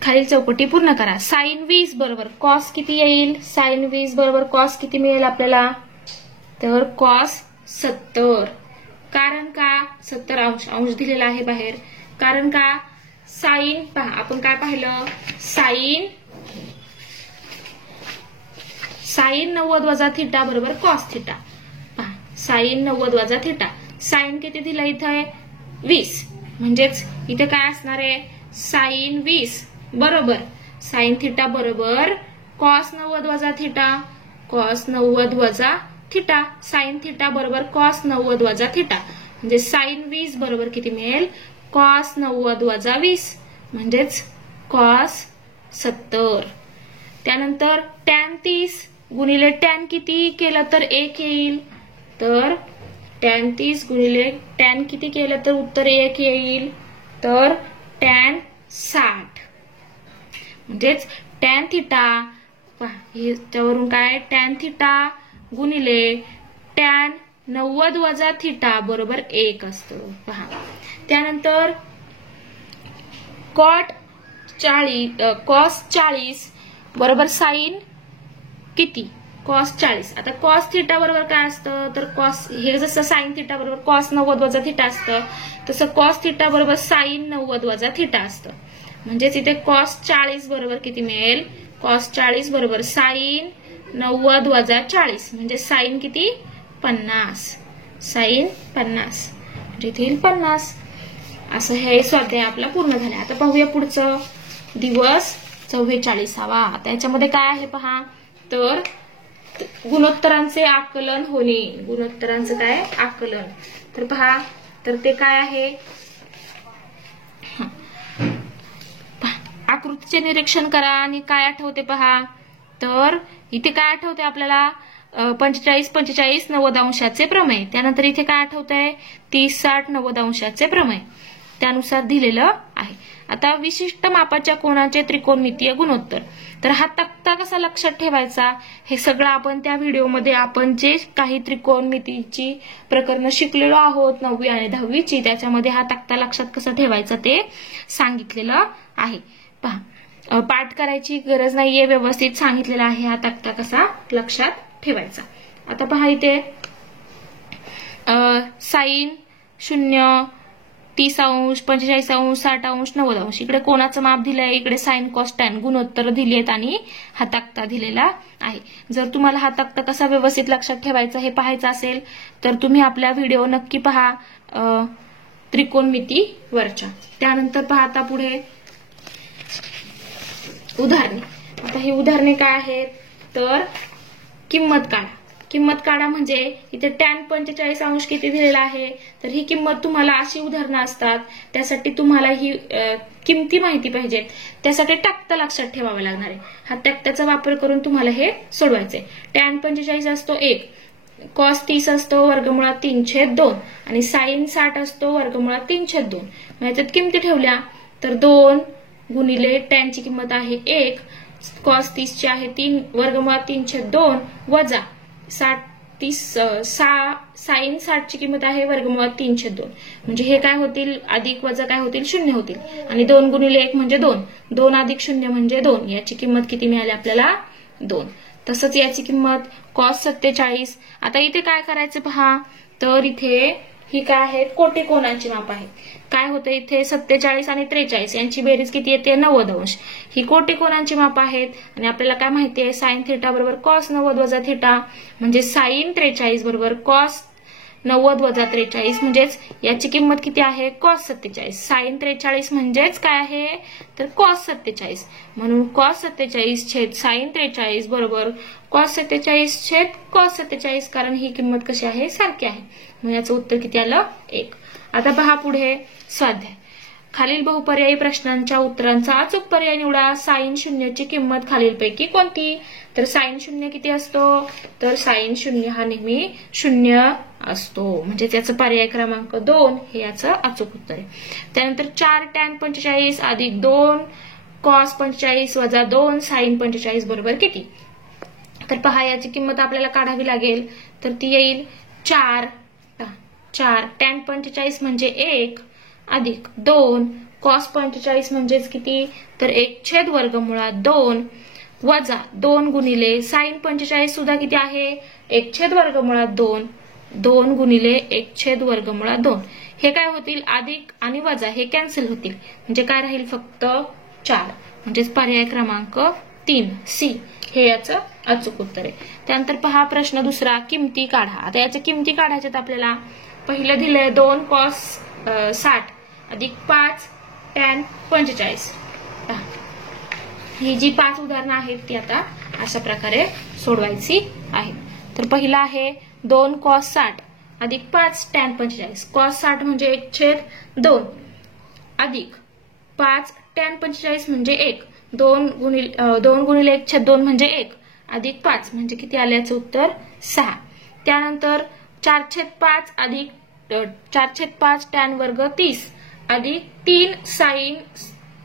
खालील चौकटी पूर्ण करा. साइन 20 बरोबर कॉस किती येईल? साइन 20 बरोबर कॉस किती मिळेल आपल्याला? तर कॉस 70. कारण का 70 अंश? अंश दिलेला आहे बाहेर. कारण का? साइन पहा आपण काय पाहिलं, साइन 90 वजा थिटा बरोबर कॉस थिटा. पहा साइन 90 वजा थिटा. साइन किती दिला इथे? 20. म्हणजेच इथे काय असणार आहे? साइन 20 बरोबर साइन थिटा बरोबर कॉस 90 वजा थिटा. कॉस 90 वजा थिटा. साइन थिटा बरोबर कॉस 90 वजा थिटा. म्हणजे साइन 20 बरोबर किती मिळेल? कॉस 90 वजा 20 म्हणजेच कॉस 70. त्यानंतर टॅन 30 गुणिले टॅन किती केलं तर 1 येईल. तर टॅन 30 गुणिले टॅन किती केलं तर उत्तर 1 येईल. तर टॅन 60 म्हणजेच टॅन थिटा. त्यावरून काय? टॅन थिटा गुणिले टॅन 90 वजा थिटा बरोबर 1 असतो. पहा त्यानंतर कॉस 40 बरोबर साइन किती? कॉस 40. आता कॉस थिटा बरोबर काय असतं, तर कॉस हे जसं साइन थिटा बरोबर कॉस 90 वजा थिटा असतं, तसं कॉस थिटा बरोबर साइन 90 वजा थिटा असतं. म्हणजेच इथे कॉस 40 बरोबर किती मिळेल? कॉस 40 बरोबर साइन 90 वजा 40 म्हणजे साइन किती? 50. साइन 50 म्हणजे इथे 50. असं हे स्वाध्याय आपला पूर्ण झाला. आता पाहूया पुढचं. दिवस 44वा. आता याच्यामध्ये काय आहे पहा, तर गुणोत्तरांचे आकलन होणे. गुणोत्तरांचं काय? आकलन. तर पहा तर ते काय आहे, आकृतीचे निरीक्षण करा आणि काय आठवते पहा. तर इथे काय आठवते आपल्याला? 45-45 90 अंशाचे प्रमेय. त्यानंतर इथे काय आठवतंय? 30-60 90 अंशाचे प्रमेय त्यानुसार दिलेलं आहे. आता विशिष्ट मापाच्या कोनाचे त्रिकोणमितीय गुणोत्तर. तर हा तक्ता कसा लक्षात ठेवायचा हे सगळं आपण त्या व्हिडिओमध्ये आपण जे काही त्रिकोणमितीची प्रकरणं शिकलेलो आहोत 9वी आणि 10वीची, त्याच्यामध्ये हा तक्ता लक्षात कसा ठेवायचा ते सांगितलेलं आहे. पहा पाठ करायची गरज नाहीये, व्यवस्थित सांगितलेला आहे हा तक्ता कसा लक्षात ठेवायचा. आता पहा इथे साइन 0 30 अंश 45 अंश 60 अंश 90 अंश इकडे कोणाचं माप दिलंय, इकडे साइन कॉस टॅन गुणोत्तर दिली आहेत आणि हा तक्ता दिलेला आहे. जर तुम्हाला हा तक्ता कसा व्यवस्थित लक्षात ठेवायचा हे पाहायचं असेल तर तुम्ही आपला व्हिडिओ नक्की पहा त्रिकोणमितीवरच्या. त्यानंतर पहा आता पुढे उदाहरणे. आता ही उदाहरणे काय आहेत, तर किंमत काढा. किंमत काढा म्हणजे इथे टॅन 45 अंश किती दिलेला आहे, तर ही किंमत तुम्हाला अशी उदाहरणं असतात त्यासाठी तुम्हाला ही किमती माहिती पाहिजेत, त्यासाठी तक्ता लक्षात ठेवावा लागणार आहे. हा तक्त्याचा वापर करून तुम्हाला हे सोडवायचंय. टॅन 45 असतो 1, कॉस 30 असतो वर्गमुळात 3/2 आणि साइन 60 असतो वर्गमुळात 3/2. याच्यात किमती ठेवल्या तर 2 गुणिले टॅनची किंमत आहे 1, कॉस 30 ची आहे 3 वर्गमुळात 3/2 वजा साइन 60 ची किंमत आहे वर्गमुळात 3/2. म्हणजे हे काय होतील, अधिक वजा काय होतील, 0 होतील. आणि 2 गुणिले 1 म्हणजे 2, 2 अधिक 0 म्हणजे 2. याची किंमत किती मिळाली आपल्याला? 2. तसंच याची किंमत कॉस 47. आता इथे काय करायचं पहा, तर इथे ही काय आहेत, कोटी कोणांची माप आहे. काय होतं इथे 47 आणि 43 यांची बेरीज किती येते, 90 अंश. ही कोटी कोणांची माप आहेत आणि आपल्याला काय माहिती आहे, साइन थिटा बरोबर कॉस 90 वजा थिटा, म्हणजे साइन 43 बरोबर कॉस 90 वजा 43, म्हणजेच याची किंमत किती आहे, कॉस 47. साइन 43 म्हणजेच काय आहे, तर कॉस 47. म्हणून कॉस 47 छेद साइन 43 बरोबर कॉस 47 छेद कॉस 47, कारण ही किंमत कशी आहे, सारखी आहे. मग याचं उत्तर किती आलं, 1. आता पहा पुढे स्वाध्याय. खालील बहुपर्यायी प्रश्नांच्या उत्तरांचा अचूक पर्याय निवडा. साइन 0 ची किंमत खालीलपैकी कोणती, तर साइन 0 किती असतो, तर साइन 0 हा नेहमी 0 असतो, म्हणजे त्याचं पर्याय क्रमांक 2 हे याचं अचूक उत्तर आहे. त्यानंतर 4 टॅन 45 अधिक 2 कॉस 45 वजा 2 साइन 45 बरोबर किती. तर पहा याची किंमत आपल्याला काढावी लागेल, तर ती येईल 4 टॅन 45 म्हणजे 1 अधिक 2 कॉस 45 म्हणजेच किती, तर 1 छेद वर्गमुळात 2 वजा 2 गुणिले साइन 45 सुद्धा किती आहे, 1 छेद वर्गमुळात 2 गुणिले 1 छेद वर्गमुळात 2. हे काय होतील, अधिक आणि वजा हे कॅन्सल होतील, म्हणजे काय राहील फक्त 4, म्हणजेच पर्याय क्रमांक 3 सी हे याचं अचूक उत्तर आहे. त्यानंतर पहा प्रश्न दुसरा, किमती काढा. आता याच्या किमती काढायच्यात आपल्याला. पहिलं दिलंय 2 कॉस 60 अधिक 5 टॅन 45. ही जी 5 उदाहरणं आहेत ती आता अशा प्रकारे सोडवायची आहेत. तर पहिला आहे 2 कॉस 60 अधिक 5 टॅन 45. कॉस 60 म्हणजे 1/2 अधिक 5 टॅन 45 म्हणजे 1. 2 गुणिले 1/2 म्हणजे 1 अधिक 5 म्हणजे किती आले, याचं उत्तर 6. त्यानंतर 4/5 अधिक 4/5 टॅन वर्ग 30 अधिक 3 साइन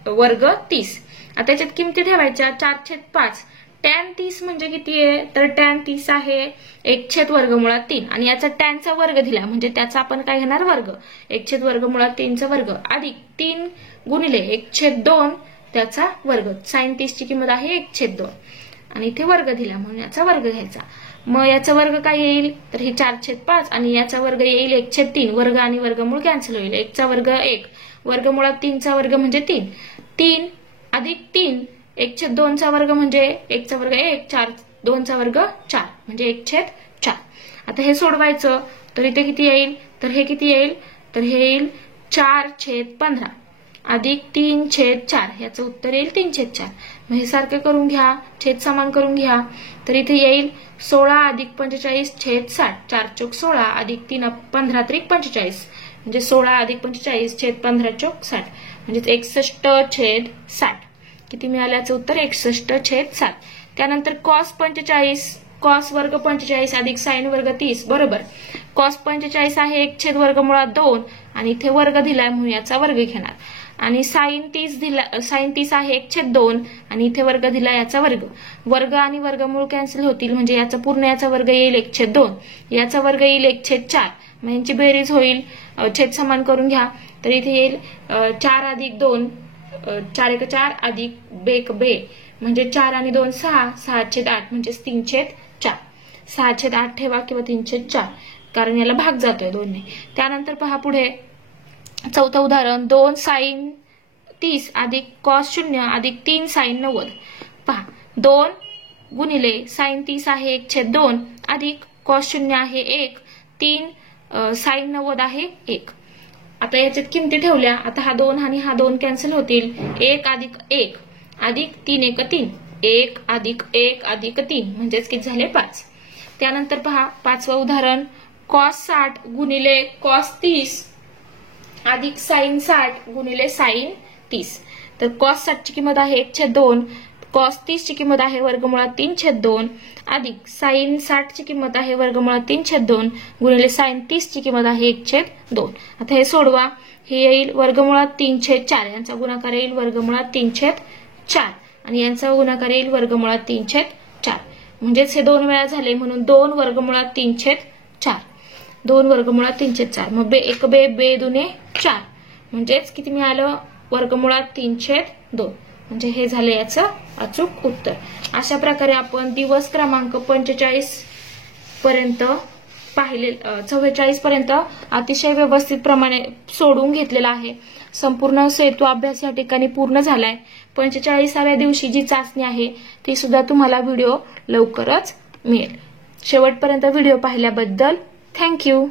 वर्ग 30. आता याच्यात किमती ठेवायच्या. 4/5 टॅन 30 म्हणजे किती आहे, तर टॅन 30 आहे 1 छेद वर्गमुळात 3 आणि याचा टॅनचा वर्ग दिला म्हणजे त्याचा आपण काय घेणार, वर्ग. 1 छेद वर्गमुळात 3चा वर्ग अधिक 3 गुणिले 1/2 त्याचा वर्ग. साइन 30 ची किंमत आहे 1/2 आणि इथे वर्ग दिला म्हणून याचा वर्ग घ्यायचा. मग याचा वर्ग काय येईल, तर हे 4/5 आणि याचा वर्ग येईल 1/3. वर्ग आणि वर्गमूळ कॅन्सल होईल. 1चा वर्ग 1 वर्गमुळात 3चा वर्ग म्हणजे 3 अधिक 3 1/2चा वर्ग म्हणजे 1चा वर्ग 1 2चा वर्ग 4 म्हणजे 1/4. आता हे सोडवायचं, तर इथे किती येईल, तर हे किती येईल, तर हे येईल 4/15 अधिक 3/4. याचं उत्तर येईल 3/4. मग हे सारखे करून घ्या, छेद समान करून घ्या. तर इथे येईल 16 अधिक 45 छेद 60. 4 चोक 16 अधिक 3 15 त्रिक 45 म्हणजे 16 अधिक 45 छेद 15 चोक 60 म्हणजेच 61/60. किती मिळालं याचं उत्तर, 61/60. त्यानंतर कॉस 45 कॉस वर्ग 45 अधिक साइन वर्ग 30 बरोबर. कॉस 45 आहे 1 छेद वर्गमुळात 2 आणि इथे वर्ग दिलाय म्हणून याचा वर्ग घेणार. आणि साइन 30 आहे 1/2 आणि इथे वर्ग दिला याचा वर्ग. वर्ग आणि वर्गमूळ कॅन्सल होतील म्हणजे याचा पूर्ण याचा वर्ग येईल 1/2. याचा वर्ग येईल 1/4. मग यांची बेरीज होईल, छेद समान करून घ्या. तर इथे येईल 4 अधिक 2 4 1 4 अधिक 1 बे म्हणजे 4 आणि 2 6 6/8 म्हणजे 3/4. 6/8 ठेवा किंवा 3/4 कारण याला भाग जातोय 2 ने. त्यानंतर पहा पुढे चौथं उदाहरण 2 साइन 30 अधिक कॉस 0 अधिक 3 साइन 90. पहा 2 गुणिले साइन 30 आहे 1/2 अधिक कॉस 0 आहे 1 3 साइन 90 आहे 1. आता याच्यात किमती ठेवल्या. आता हा 2 आणि हा 2 कॅन्सल होतील. 1 अधिक 1 अधिक 3 1 3 1 अधिक 1 अधिक 3 म्हणजेच किती झाले 5. त्यानंतर पहा पाचवं उदाहरण कॉस 60 गुणिले कॉस 30 अधिक साइन 60 गुणिले साइन 30. तर कॉस 60 ची किंमत आहे 1/2 कॉस 30 ची किंमत आहे वर्गमुळात 3/2 अधिक साइन 60 ची किंमत आहे वर्गमुळात 3/2 गुणिले साइन 30 ची किंमत आहे 1/2. आता हे सोडवा. हे येईल वर्गमुळात 3/4 यांचा गुणाकार येईल वर्गमुळात 3/4 आणि यांचा गुणाकार येईल वर्गमुळात 3/4 म्हणजेच हे 2 वेळा झाले म्हणून 2 वर्गमुळात 3/4 2 वर्गमुळात 3/4. मग 1 बे 2 4 म्हणजेच किती मिळालं वर्गमुळात 3/2 म्हणजे हे झालं याचं अचूक उत्तर. अशा प्रकारे आपण दिवस क्रमांक 45 पर्यंत 44 पर्यंत अतिशय व्यवस्थित प्रमाणे सोडवून घेतलेला आहे. संपूर्ण सेतू अभ्यास या ठिकाणी पूर्ण झालाय. 45व्या दिवशी जी चाचणी आहे ती सुद्धा तुम्हाला व्हिडिओ लवकरच मिळेल. शेवटपर्यंत व्हिडिओ पाहिल्याबद्दल थँक्यू.